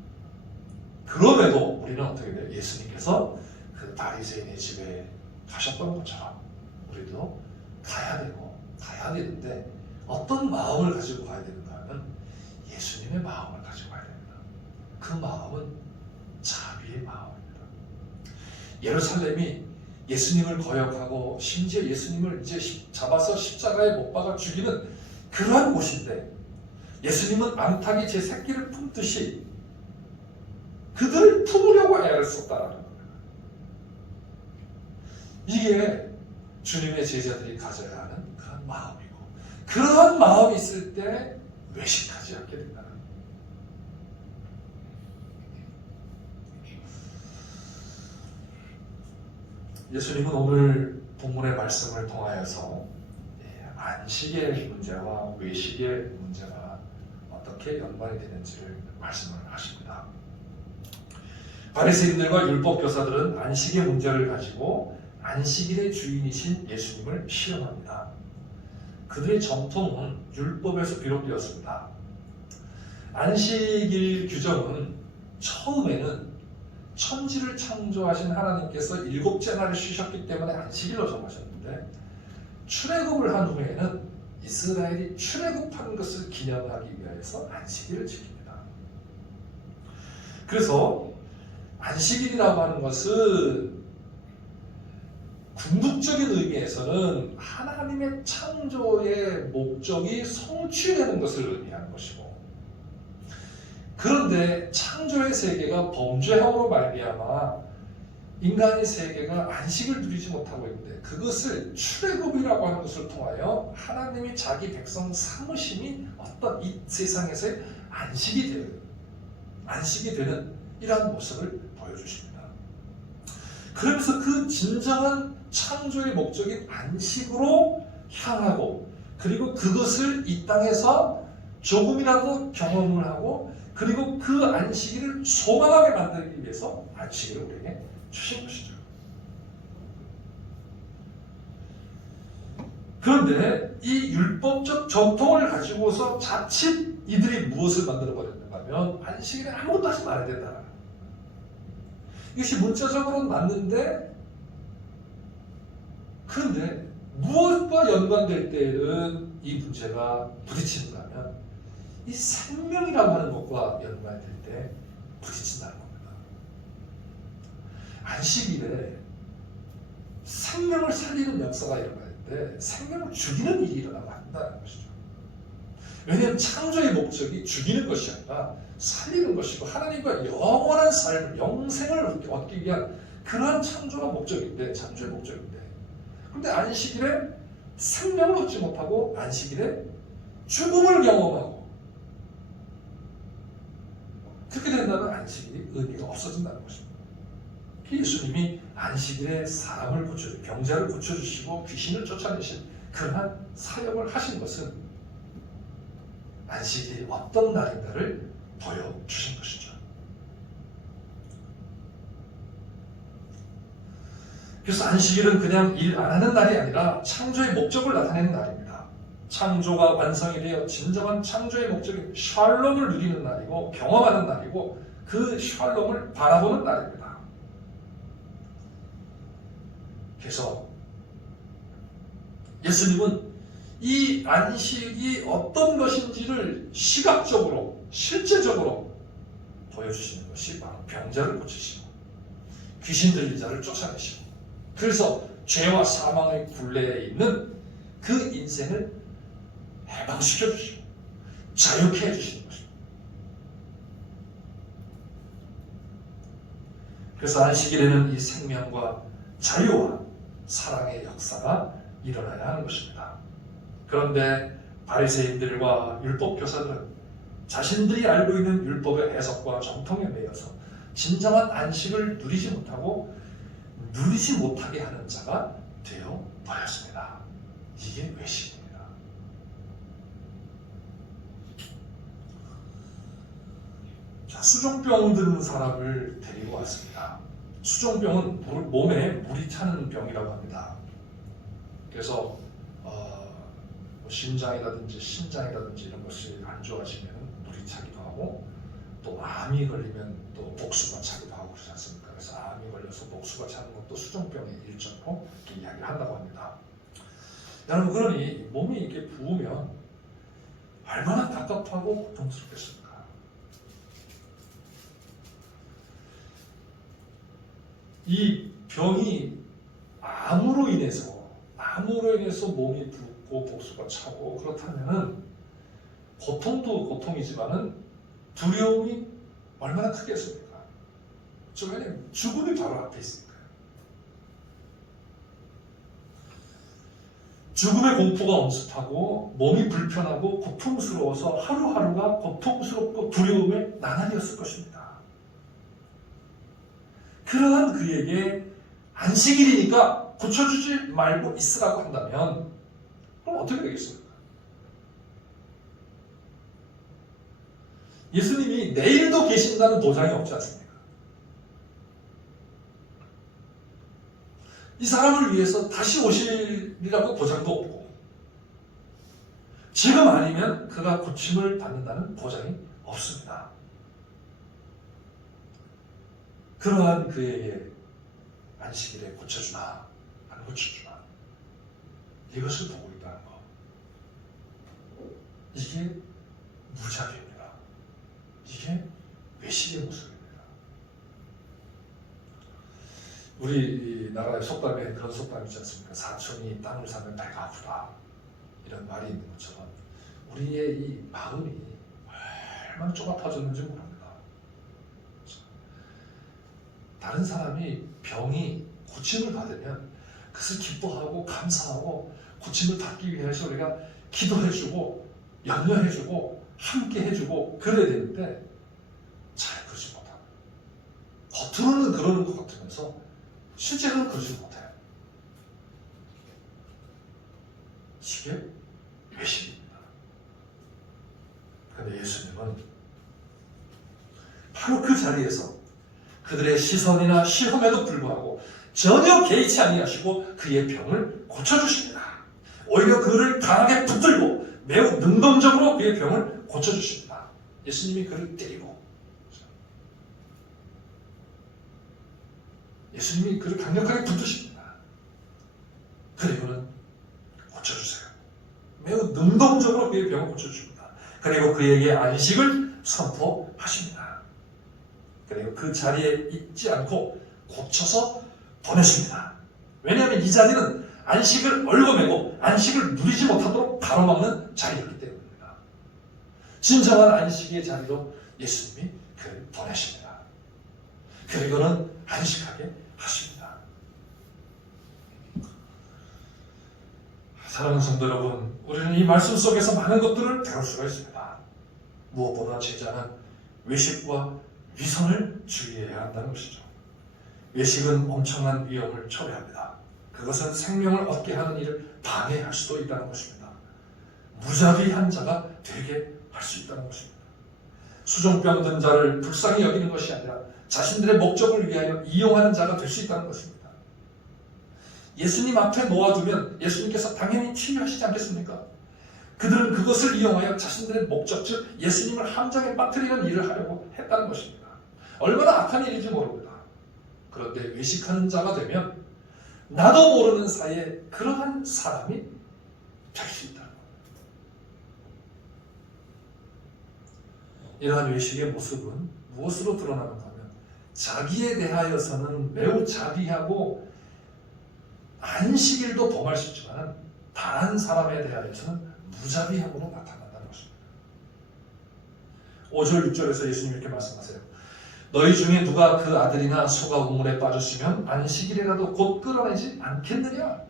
그럼에도 우리는 어떻게 돼요? 예수님께서 그 바리새인의 집에 가셨던 것처럼 우리도 가야 되는데 어떤 마음을 가지고 가야 되는가 하면 예수님의 마음을 가지고 가야 됩니다. 그 마음은 자비의 마음입니다. 예루살렘이 예수님을 거역하고 심지어 예수님을 이제 잡아서 십자가에 못 박아 죽이는 그러한 곳인데 예수님은 암탉이 제 새끼를 품듯이 그들을 품으려고 애를 썼다라는 겁니다. 이게 주님의 제자들이 가져야 하는 그런 마음이고 그러한 마음이 있을 때 외식하지 않게 된다는 겁니다. 예수님은 오늘 본문의 말씀을 통하여서 안식의 문제와 외식의 문제가 어떻게 연관이 되는지를 말씀을 하십니다. 바리새인들과 율법 교사들은 안식의 문제를 가지고 안식일의 주인이신 예수님을 시험합니다. 그들의 정통은 율법에서 비롯되었습니다. 안식일 규정은 처음에는 천지를 창조하신 하나님께서 7째 날을 쉬셨기 때문에 안식일로 정하셨는데 출애굽을 한 후에는 이스라엘이 출애굽한 것을 기념하기 위해서 안식일을 지킵니다. 그래서 안식일이라고 하는 것은 궁극적인 의미에서는 하나님의 창조의 목적이 성취되는 것을 의미하는 것이고 그런데 창조의 세계가 범죄함으로 말미암아 인간의 세계가 안식을 누리지 못하고 있는데 그것을 출애굽이라고 하는 것을 통하여 하나님이 자기 백성 삼으심이 어떤 이 세상에서의 안식이 되는 이러한 모습을 보여주십니다. 그러면서 그 진정한 창조의 목적인 안식으로 향하고 그리고 그것을 이 땅에서 조금이라도 경험을 하고 그리고 그 안식일을 소망하게 만들기 위해서 안식일을 우리에게 주신 것이죠. 그런데 이 율법적 전통을 가지고서 자칫 이들이 무엇을 만들어 버렸는가 하면 안식일에 아무것도 하지 말아야 된다. 이것이 문자적으로는 맞는데 그런데 무엇과 연관될 때에는 이 문제가 부딪힌다 하면 이 생명이라고 하는 것과 연관될 때 부딪힌다는 겁니다. 안식일에 생명을 살리는 역사가 일어날 때 생명을 죽이는 일이 일어나면 안 된다는 것이죠. 왜냐하면 창조의 목적이 죽이는 것이 아니라 살리는 것이고 하나님과 영원한 삶, 영생을 얻기 위한 그러한 창조의 목적인데 그런데 안식일에 생명을 얻지 못하고 안식일에 죽음을 경험하고 그렇게 된다면 안식일이 의미가 없어진다는 것입니다. 예수님이 안식일에 사람을 고쳐주시고 병자를 고쳐주시고 귀신을 쫓아내신 그러한 사역을 하신 것은 안식일이 어떤 날인가를 보여주신 것이죠. 그래서 안식일은 그냥 일 안 하는 날이 아니라 창조의 목적을 나타내는 날입니다. 창조가 완성이 되어 진정한 창조의 목적인 샬롬을 누리는 날이고 경험하는 날이고 그 샬롬을 바라보는 날입니다. 그래서 예수님은 이 안식이 어떤 것인지를 시각적으로 실제적으로 보여주시는 것이 바로 병자를 고치시고 귀신 들린 자를 쫓아내시고 그래서 죄와 사망의 굴레에 있는 그 인생을 해방시켜 주시고 자유케 해주시는 것입니다. 그래서 안식일에는 이 생명과 자유와 사랑의 역사가 일어나야 하는 것입니다. 그런데 바리새인들과 율법 교사들은 자신들이 알고 있는 율법의 해석과 정통에 매여서 진정한 안식을 누리지 못하게 하는 자가 되어 버렸습니다. 이게 외식입니다. 자, 수종병 든 사람을 데리고 왔습니다. 수종병은 몸에 물이 차는 병이라고 합니다. 그래서 뭐 심장이라든지 신장이라든지 이런 것이 안 좋아지면 물이 차기도 하고, 또 암이 걸리면 또 목수가 차기도 하고 그러지 않습니까? 그래서 암이 걸려서 목수가 차는 것도 수종병의 일종으로 이렇게 이야기를 한다고 합니다. 여러분, 그러니 몸이 이렇게 부으면 얼마나 답답하고 고통스럽겠습니까? 이 병이 암으로 인해서 몸이 붓고 목수가 차고 그렇다면은 고통도 고통이지만은 두려움이 얼마나 크겠습니까? 왜냐면 죽음이 바로 앞에 있으니까요. 죽음의 공포가 엄습하고 몸이 불편하고 고통스러워서 하루하루가 고통스럽고 두려움의 나날이었을 것입니다. 그러한 그에게 안식일이니까 고쳐주지 말고 있으라고 한다면 그럼 어떻게 되겠습니까? 예수님이 내일도 계신다는 보장이 없지 않습니까? 이 사람을 위해서 다시 오시리라고 보장도 없고, 지금 아니면 그가 고침을 받는다는 보장이 없습니다. 그러한 그에게 안식일에 고쳐주나 안 고쳐주나 이것을 보고 있다는 것, 이게 무자비입니다. 이게 외식의 모습입니다. 우리 나라의 속담에 그런 속담이 있지 않습니까? 사촌이 땅을 사면 배가 아프다, 이런 말이 있는 것처럼 우리의 이 마음이 얼마나 좁아파졌는지 모릅니다. 다른 사람이 병이 고침을 받으면 그것을 기뻐하고 감사하고 고침을 받기 위해서 우리가 기도해주고 염려해주고 함께 해주고 그래야 되는데 잘 그러지 못하고, 겉으로는 그러는 것 같으면서 실제로는 그러지 못해요. 이게 외식입니다. 그런데 예수님은 바로 그 자리에서 그들의 시선이나 시험에도 불구하고 전혀 개의치 아니하시고 그의 병을 고쳐주십니다. 오히려 그를 강하게 붙들고 매우 능동적으로 그의 병을 고쳐주십니다. 예수님이 그를 때리고, 예수님이 그를 강력하게 붙드십니다. 그리고는 고쳐주세요. 매우 능동적으로 그의 병을 고쳐줍니다. 그리고 그에게 안식을 선포하십니다. 그리고 그 자리에 있지 않고 고쳐서 보내십니다. 왜냐하면 이 자리는 안식을 얽어매고 안식을 누리지 못하도록 가로막는 자리였기 때문입니다. 진정한 안식의 자리로 예수님이 그를 보내십니다. 그리고는 안식하게 하십니다. 사랑하는 성도 여러분, 우리는 이 말씀 속에서 많은 것들을 배울 수가 있습니다. 무엇보다 제자는 외식과 위선을 주의해야 한다는 것이죠. 외식은 엄청난 위험을 초래합니다. 그것은 생명을 얻게 하는 일을 방해할 수도 있다는 것입니다. 무자비한 자가 되게 할 수 있다는 것입니다. 수종병 든 자를 불쌍히 여기는 것이 아니라 자신들의 목적을 위하여 이용하는 자가 될 수 있다는 것입니다. 예수님 앞에 놓아두면 예수님께서 당연히 치유하시지 않겠습니까? 그들은 그것을 이용하여 자신들의 목적, 즉 예수님을 함정에 빠뜨리는 일을 하려고 했다는 것입니다. 얼마나 악한 일인지 모릅니다. 그런데 외식하는 자가 되면 나도 모르는 사이에 그러한 사람이 될 수 있다는 겁니다. 이러한 외식의 모습은 무엇으로 드러나는가 하면 자기에 대하여서는 매우 자비하고 안식일도 범할 수 있지만 다른 사람에 대하여서는 무자비함으로 나타난다는 것입니다. 5절 6절에서 예수님이 이렇게 말씀하세요. 너희 중에 누가 그 아들이나 소가 우물에 빠졌으면 안식일이라도 곧 끌어내지 않겠느냐?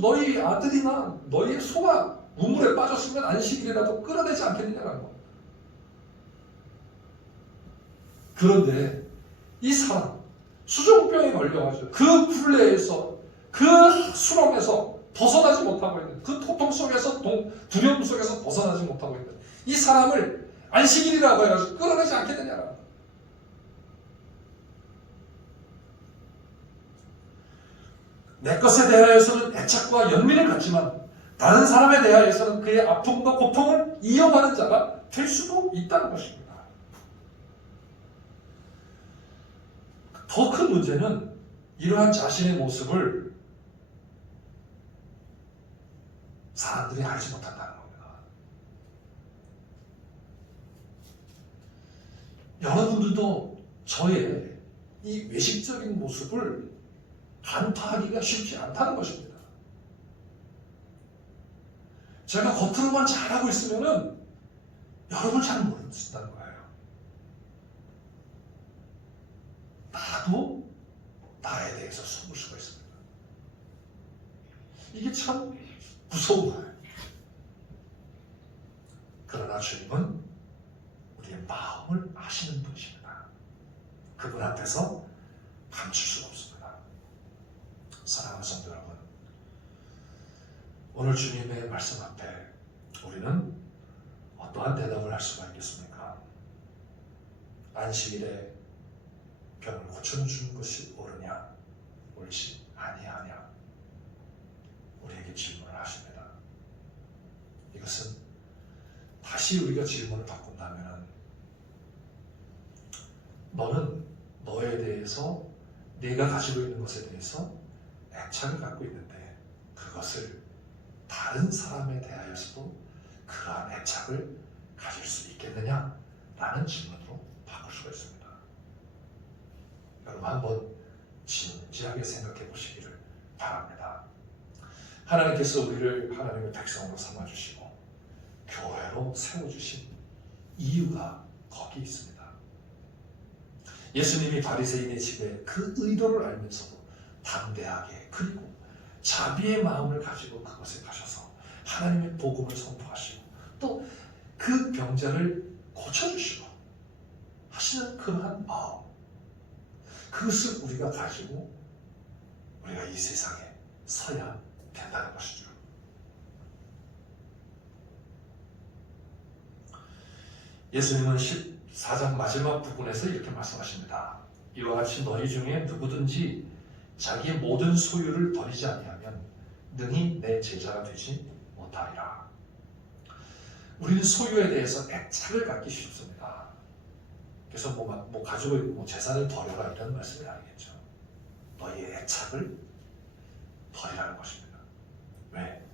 너희 아들이나 너희 소가 우물에 빠졌으면 안식일이라도 끌어내지 않겠느냐라는 겁니다. 그런데 이 사람 수종병에 걸려가지고 그 굴레에서 그 수렁에서 벗어나지 못하고 있는, 그 고통 속에서, 두려움 속에서 벗어나지 못하고 있는 이 사람을 안식일이라고 해가지고 끌어내지 않겠느냐. 내 것에 대하여서는 애착과 연민을 갖지만 다른 사람에 대하여서는 그의 아픔과 고통을 이어가는 자가 될 수도 있다는 것입니다. 더 큰 문제는 이러한 자신의 모습을 사람들이 알지 못한다는 겁니다. 여러분들도 저의 이 외식적인 모습을 간파하기가 쉽지 않다는 것입니다. 제가 겉으로만 잘하고 있으면은 여러분 잘 모른다는 거예요. 나도 나에 대해서 숨을 수가 있습니다. 이게 참 무서운 거예요. 그러나 주님은 우리의 마음을 아시는 분이십니다. 그분 앞에서 감출 수가 없습니다. 사랑하는 성도 여러분, 오늘 주님의 말씀 앞에 우리는 어떠한 대답을 할 수가 있겠습니까? 안식일에 병을 고쳐주는 것이 옳으냐, 옳지 아니하냐, 우리에게 질문을 하십니다. 이것은 다시 우리가 질문을 바꾼다면, 너는 너에 대해서, 네가 가지고 있는 것에 대해서 애착을 갖고 있는데 그것을 다른 사람에 대하여서도 그러한 애착을 가질 수 있겠느냐? 라는 질문으로 바꿀 수가 있습니다. 여러분 한번 진지하게 생각해 보시기를 바랍니다. 하나님께서 우리를 하나님의 백성으로 삼아주시고 교회로 세워주신 이유가 거기 있습니다. 예수님이 바리새인의 집에 그 의도를 알면서도 담대하게, 그리고 자비의 마음을 가지고 그곳에 가셔서 하나님의 복음을 선포하시고 또 그 병자를 고쳐주시고 하시는 그러한 마음, 그것을 우리가 가지고 우리가 이 세상에 서야 된다는 것이죠. 예수님은 14장 마지막 부분에서 이렇게 말씀하십니다. 이와 같이 너희 중에 누구든지 자기의 모든 소유를 버리지 아니하면 능히 내 제자가 되지 못하리라. 우리는 소유에 대해서 애착을 갖기 쉽습니다. 그래서 뭐 가지고 있고 재산을 버려라 이런 말씀이 아니겠죠. 너희의 애착을 버리라는 것입니다. 왜?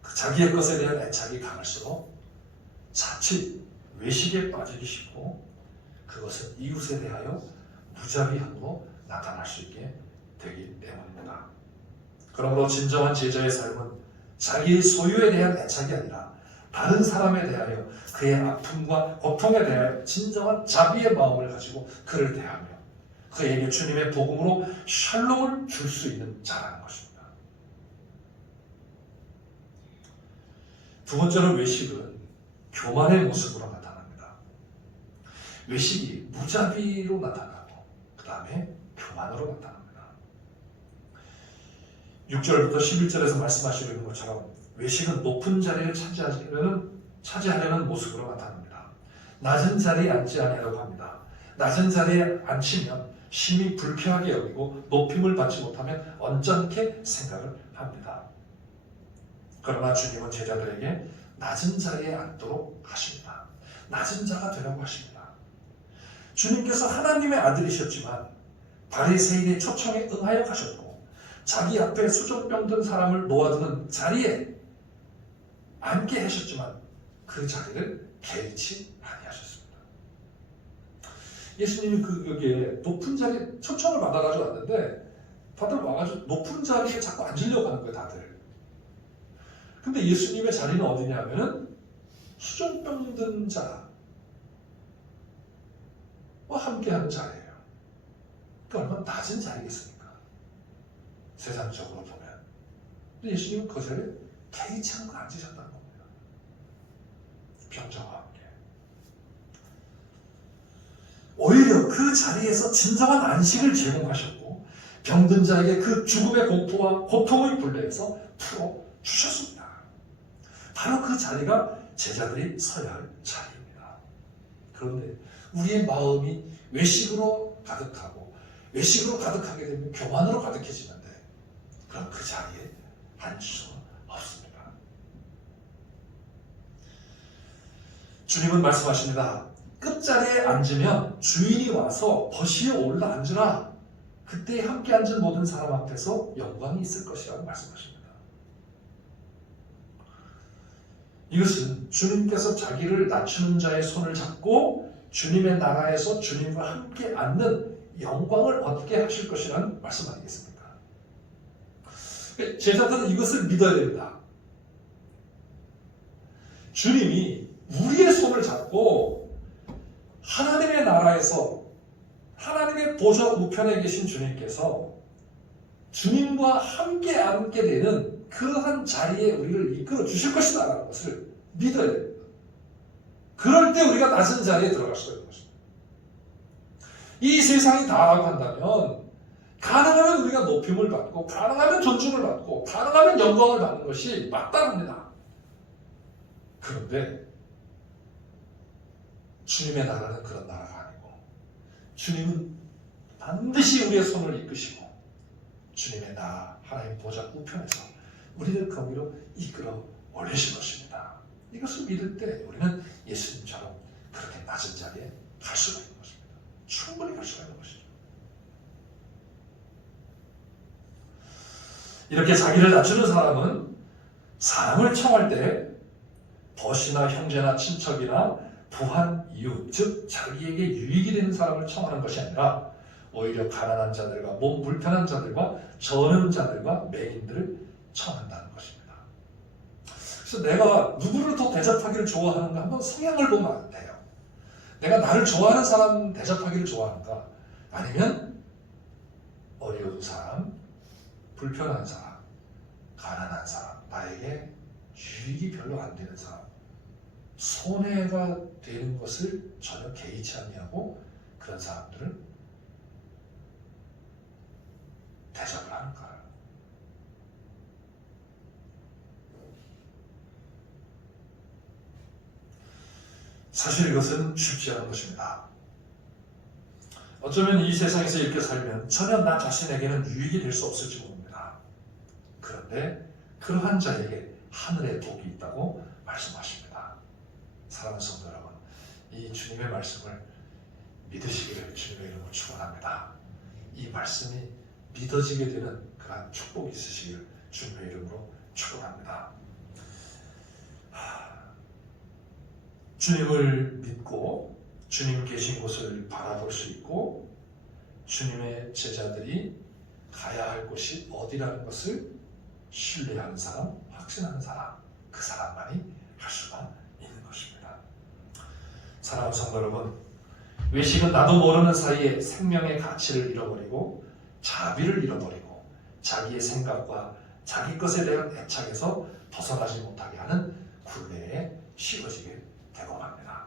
그 자기의 것에 대한 애착이 강할수록 자칫 외식에 빠지기 쉽고 그것은 이웃에 대하여 무자비함으로 나타날 수 있게 되기 때문입니다. 그러므로 진정한 제자의 삶은 자기의 소유에 대한 애착이 아니라 다른 사람에 대하여 그의 아픔과 고통에 대하여 진정한 자비의 마음을 가지고 그를 대하며 그에게 주님의 복음으로 샬롬을 줄 수 있는 자라는 것입니다. 두 번째로 외식은 교만의 모습으로 나타납니다. 외식이 무자비로 나타나고 그 다음에 교만으로 나타납니다. 6절부터 11절에서 말씀하시고 있는 것처럼 외식은 높은 자리를 차지하려는 모습으로 나타납니다. 낮은 자리에 앉지 아니하려고 합니다. 낮은 자리에 앉히면 심히 불쾌하게 여기고 높임을 받지 못하면 언짢게 생각을 합니다. 그러나 주님은 제자들에게 낮은 자리에 앉도록 하십니다. 낮은 자가 되라고 하십니다. 주님께서 하나님의 아들이셨지만 바리새인의 초청에 응하여 가셨고 자기 앞에 수족병 든 사람을 놓아두는 자리에 앉게 하셨지만 그 자리를 개의치 아니하셨습니다. 예수님이 여기에 높은 자리에 초청을 받아가지고 왔는데 다들 와가지고 높은 자리에 자꾸 앉으려고 하는 거예요, 다들. 근데 예수님의 자리는 어디냐면은 수족병 든 자와 함께하는 자리예요. 그러니까 얼마나 낮은 자리겠습니까? 세상적으로 보면. 근데 예수님은 그 자리에 개의치 않고 앉으셨다는 겁니다. 병자와 함께. 오히려 그 자리에서 진정한 안식을 제공하셨고 병든 자에게 그 죽음의 공포와 고통의 굴레에서 풀어주셨습니다. 바로 그 자리가 제자들이 서야 할 자리입니다. 그런데 우리의 마음이 외식으로 가득하고 외식으로 가득하게 되면 교만으로 가득해지는데 그럼 그 자리에 앉을 수는 없습니다. 주님은 말씀하십니다. 끝자리에 앉으면 주인이 와서 거시에 올라 앉으라. 그때 함께 앉은 모든 사람 앞에서 영광이 있을 것이라고 말씀하십니다. 이것은 주님께서 자기를 낮추는 자의 손을 잡고 주님의 나라에서 주님과 함께 앉는 영광을 얻게 하실 것이라는 말씀 아니겠습니까? 제자들은 이것을 믿어야 됩니다. 주님이 우리의 손을 잡고 하나님의 나라에서 하나님의 보좌 우편에 계신 주님께서 주님과 함께 앉게 되는 그러한 자리에 우리를 이끌어 주실 것이다 라는 것을 믿어야 됩니다. 그럴 때 우리가 낮은 자리에 들어갈 수가 있는 것입니다. 이 세상이 다라고 한다면 가능하면 우리가 높임을 받고 가능하면 존중을 받고 가능하면 영광을 받는 것이 마땅합니다. 그런데 주님의 나라는 그런 나라가 아니고 주님은 반드시 우리의 손을 이끄시고 주님의 나라 하나님 보좌 우편에서 우리를 거기로 이끌어 올리실 것입니다. 이것을 믿을 때 우리는 예수님처럼 그렇게 낮은 자리에 갈 수가 있는 것입니다. 충분히 갈 수가 있는 것이죠. 이렇게 자기를 낮추는 사람은 사람을 청할 때 벗이나 형제나 친척이나 부한 이웃, 즉 자기에게 유익이 되는 사람을 청하는 것이 아니라 오히려 가난한 자들과 몸 불편한 자들과 저는 자들과 맹인들을 청한다는 것입니다. 그래서 내가 누구를 더 대접하기를 좋아하는가 한번 성향을 보면 돼요. 내가 나를 좋아하는 사람 대접하기를 좋아하는가 아니면 어려운 사람, 불편한 사람, 가난한 사람, 나에게 유익이 별로 안 되는 사람, 손해가 되는 것을 전혀 개의치 아니하고 그런 사람들을 대접을 하는가. 사실 이것은 쉽지 않은 것입니다. 어쩌면 이 세상에서 이렇게 살면 전혀 나 자신에게는 유익이 될 수 없을지 모릅니다. 그런데 그러한 자에게 하늘의 복이 있다고 말씀하십니다. 사랑하는 성도 여러분, 이 주님의 말씀을 믿으시기를 주님의 이름으로 축원합니다. 이 말씀이 믿어지게 되는 그러한 축복이 있으시길 주님의 이름으로 축원합니다. 주님을 믿고 주님 계신 곳을 바라볼 수 있고 주님의 제자들이 가야 할 곳이 어디라는 것을 신뢰하는 사람, 확신하는 사람, 그 사람만이 할 수가 있는 것입니다. 사랑하는 성도 여러분, 외식은 나도 모르는 사이에 생명의 가치를 잃어버리고 자비를 잃어버리고 자기의 생각과 자기 것에 대한 애착에서 벗어나지 못하게 하는 굴레에 씌워지게 되곤 합니다.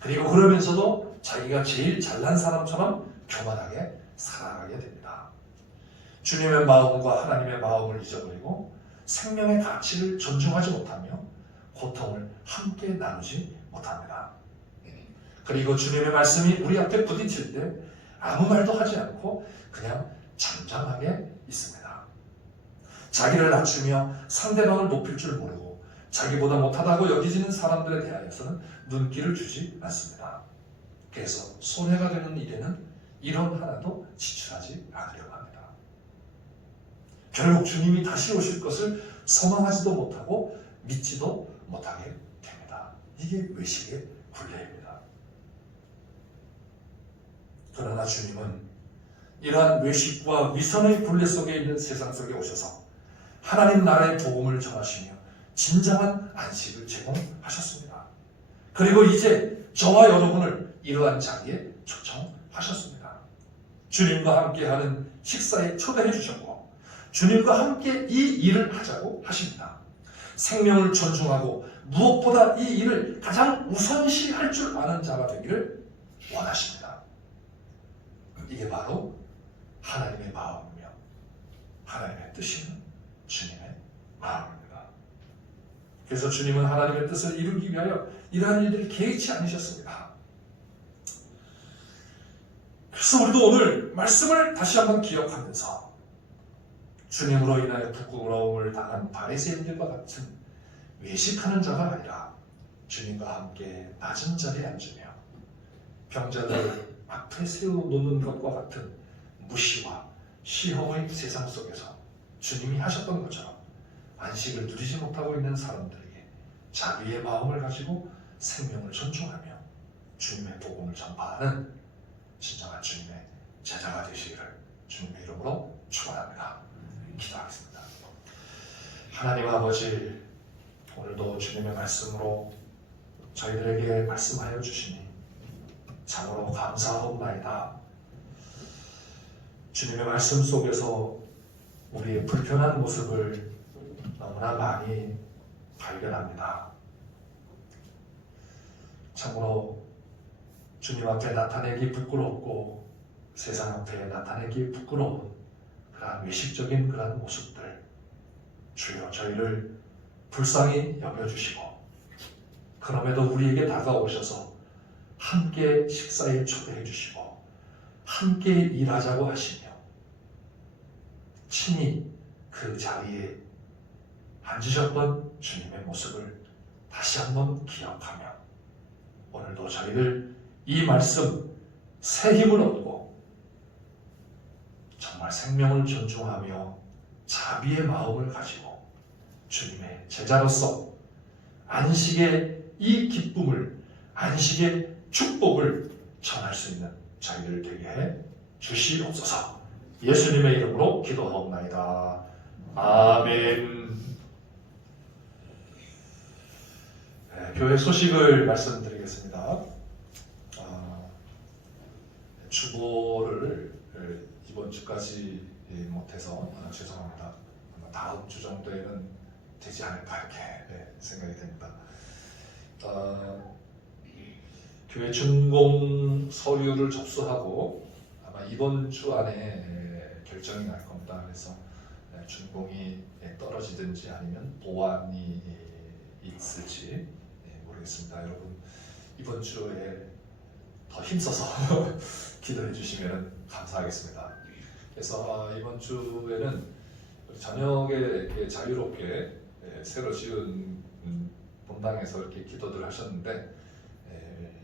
그리고 그러면서도 자기가 제일 잘난 사람처럼 교만하게 살아가게 됩니다. 주님의 마음과 하나님의 마음을 잊어버리고 생명의 가치를 존중하지 못하며 고통을 함께 나누지 못합니다. 그리고 주님의 말씀이 우리 앞에 부딪힐 때 아무 말도 하지 않고 그냥 잠잠하게 있습니다. 자기를 낮추며 상대방을 높일 줄 모르고 자기보다 못하다고 여기지는 사람들에 대하여서는 눈길을 주지 않습니다. 그래서 손해가 되는 일에는 1원 하나도 지출하지 않으려고 합니다. 결국 주님이 다시 오실 것을 소망하지도 못하고 믿지도 못하게 됩니다. 이게 외식의 굴레입니다. 그러나 주님은 이러한 외식과 위선의 굴레 속에 있는 세상 속에 오셔서 하나님 나라의 복음을 전하시며 진정한 안식을 제공하셨습니다. 그리고 이제 저와 여러분을 이러한 자리에 초청하셨습니다. 주님과 함께하는 식사에 초대해 주셨고 주님과 함께 이 일을 하자고 하십니다. 생명을 존중하고 무엇보다 이 일을 가장 우선시할 줄 아는 자가 되기를 원하십니다. 이게 바로 하나님의 마음이며 하나님의 뜻이면 주님의 마음입니다. 그래서 주님은 하나님의 뜻을 이루기 위하여 이러한 일들을 개의치 않으셨습니다. 그래서 우리도 오늘 말씀을 다시 한번 기억하면서 주님으로 인하여 부끄러움을 당한 바리새인들과 같은 외식하는 자가 아니라 주님과 함께 낮은 자리에 앉으며 병자들을 앞에 세워놓는 것과 같은 무시와 시험의 세상 속에서 주님이 하셨던 것처럼 안식을 누리지 못하고 있는 사람들에게 자비의 마음을 가지고 생명을 존중하며 주님의 복음을 전파하는 진정한 주님의 제자가 되시기를 주님의 이름으로 축원합니다. 기도하겠습니다. 하나님 아버지, 오늘도 주님의 말씀으로 저희들에게 말씀하여 주시니 참으로 감사하옵나이다. 주님의 말씀 속에서 우리의 불편한 모습을 너무나 많이 발견합니다. 참으로 주님 앞에 나타내기 부끄럽고 세상 앞에 나타내기 부끄러운 그러한 외식적인 그러한 모습들, 주여 저희를 불쌍히 여겨주시고 그럼에도 우리에게 다가오셔서 함께 식사에 초대해 주시고 함께 일하자고 하시며 친히 그 자리에 앉으셨던 주님의 모습을 다시 한번 기억하며 오늘도 저희들 이 말씀 새 힘을 얻고 정말 생명을 존중하며 자비의 마음을 가지고 주님의 제자로서 안식의 이 기쁨을, 안식의 축복을 전할 수 있는 저희들 되게 해 주시옵소서. 예수님의 이름으로 기도하옵나이다. 아멘. 네, 교회 소식을 말씀드리겠습니다. 주보를 이번 주까지 못해서 죄송합니다. 다음 주 정도에는 되지 않을까 이렇게 생각이 됩니다. 교회 준공 서류를 접수하고 아마 이번 주 안에 결정이 날 겁니다. 그래서 준공이 떨어지든지 아니면 보완이 있을지 모르겠습니다. 여러분 이번 주에 더 힘써서 기도해 주시면 감사하겠습니다. 그래서 이번 주에는 저녁에 이렇게 자유롭게 새로 지은 본당에서 이렇게 기도들 하셨는데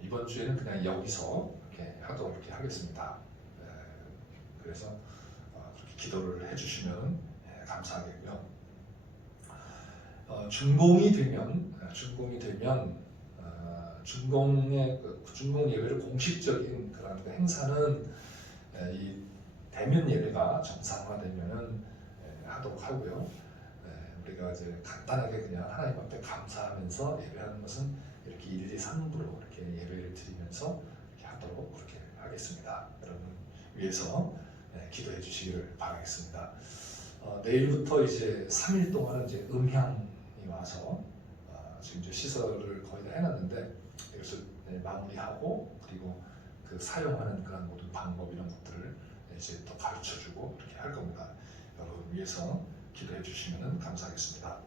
이번 주에는 그냥 여기서 이렇게 하도록 이렇게 하겠습니다. 그래서 그렇게 기도를 해주시면 감사하겠고요. 준공이 되면 준공 예배를 공식적인 그런 행사는 이 대면 예배가 정상화되면은 하도록 하고요. 우리가 이제 간단하게 그냥 하나님 앞에 감사하면서 예배하는 것은 이렇게 1, 2, 3부로 이렇게 예배를 드리면서 이렇게 하도록 그렇게 하겠습니다. 여러분 위해서 기도해 주시기를 바라겠습니다. 내일부터 이제 3일 동안은 이제 음향이 와서 지금 이제 시설을 거의 다 해놨는데 이것을 마무리하고 그리고 그 사용하는 그런 모든 방법 이런 것들을 이제 또 가르쳐주고 이렇게 할 겁니다. 여러분 위해서 기도해 주시면 감사하겠습니다.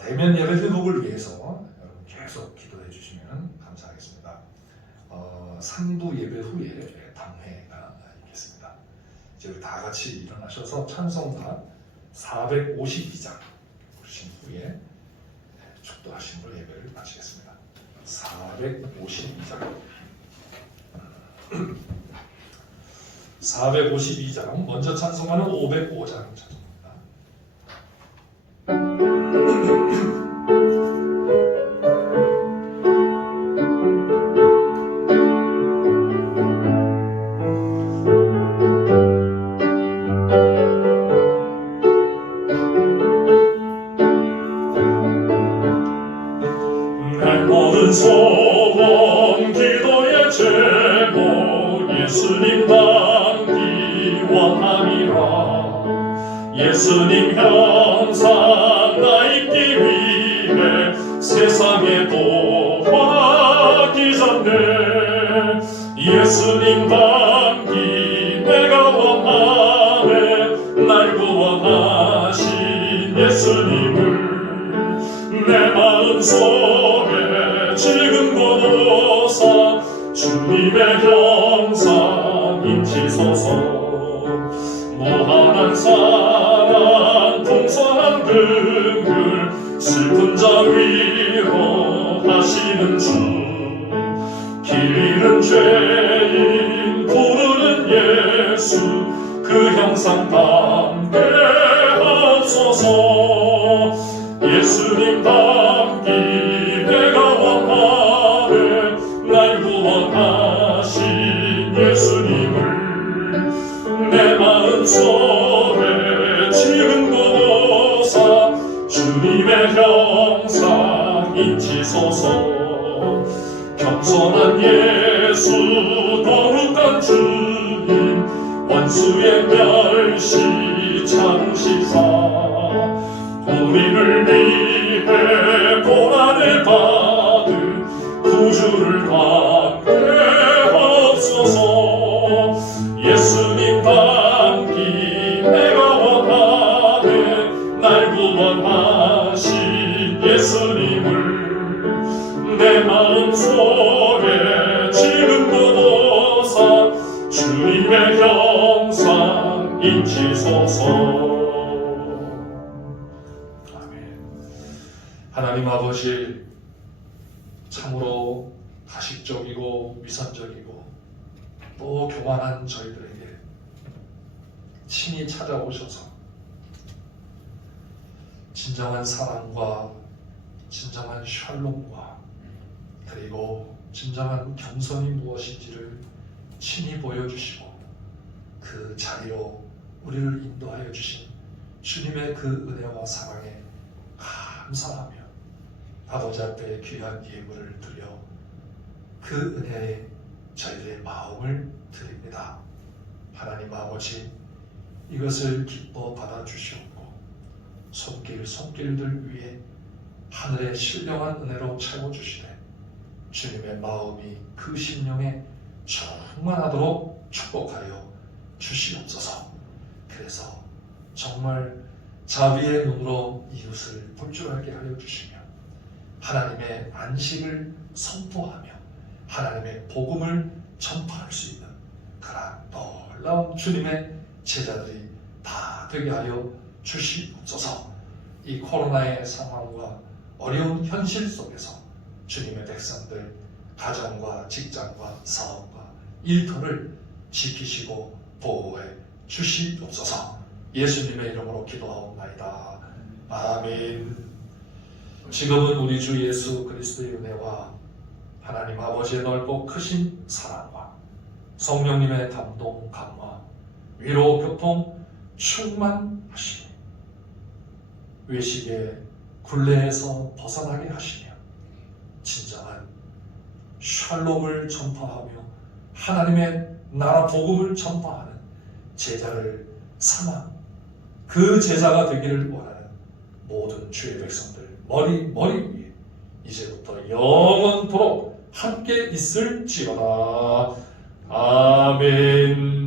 대면 예배 회복을 위해서 여러분 계속 기도해 주시면 감사하겠습니다. 3부 예배 후에 당회가 있겠습니다. 이제 우리 다 같이 일어나셔서 찬송가 452장 부르신 후에 축도하심으로 예배를 마치겠습니다. 452장 452장 먼저 찬송하는 505장 찬송입니다. 내 모든 소원 기도의 제목 예수님 닮기 원함이라. 예수님 형상 나 입기 위해 세상에 도하기 전에 예수님 닮기 내가 원하네 날 구원하신 예수님을 내 마음속에 지금 거둬사 주님의 형상 인치소서. 무한한 사랑 풍성한 긍휼 슬픈 자 위로하시는 주 길 잃은 죄인 부르는 예수 그 형상 담게 하소서. 예수님 닮기 내가 원하네 날 구원하신 예수님을 내 마음속에 지금 거둬사 주님의 형상 인치소서. 겸손한 예수 거룩한 주님 원수의 멸시 참으시사 우리를 위해 고난을 받은 구주를 담게 하옵소서. 예수님 닮기 내가 원하네 날 구원하신 예수님을 내 마음속에 지금 거둬사 주님의 형상 인치소서. 아멘. 하나님 아버지, 참으로 가식적이고 위선적이고 또 교만한 저희들에게 친히 찾아오셔서 진정한 사랑과 진정한 샬롬과 그리고 진정한 겸손이 무엇인지를 친히 보여주시고 그 자리로 우리를 인도하여 주신 주님의 그 은혜와 사랑에 감사하며 아버지 앞에 귀한 예물을 드려 그 은혜에 저희들의 마음을 드립니다. 하나님 아버지, 이것을 기뻐 받아주시옵고 손길들 위에 하늘의 신령한 은혜로 채워주시되 주님의 마음이 그 심령에 충만하도록 축복하여 주시옵소서. 그래서 정말 자비의 눈으로 이웃을 볼 줄 알게 하여 주시며 하나님의 안식을 선포하며 하나님의 복음을 전파할 수 있는 그러한 놀라운 주님의 제자들이 다 되게 하여 주시옵소서. 이 코로나의 상황과 어려운 현실 속에서 주님의 백성들 가정과 직장과 사업과 일터를 지키시고 보호해 주시옵소서. 예수님의 이름으로 기도하옵나이다. 아멘. 지금은 우리 주 예수 그리스도의 은혜와 하나님 아버지의 넓고 크신 사랑과 성령님의 감동, 감화, 위로, 교통, 충만하시며 외식의 굴레에서 벗어나게 하시며 진정한 샬롬을 전파하며 하나님의 나라 복음을 전파하는 제자를 삼아 그 제자가 되기를 원하는 모든 주의 백성들 머리 위에 이제부터 영원토록 함께 있을지어다. 아멘.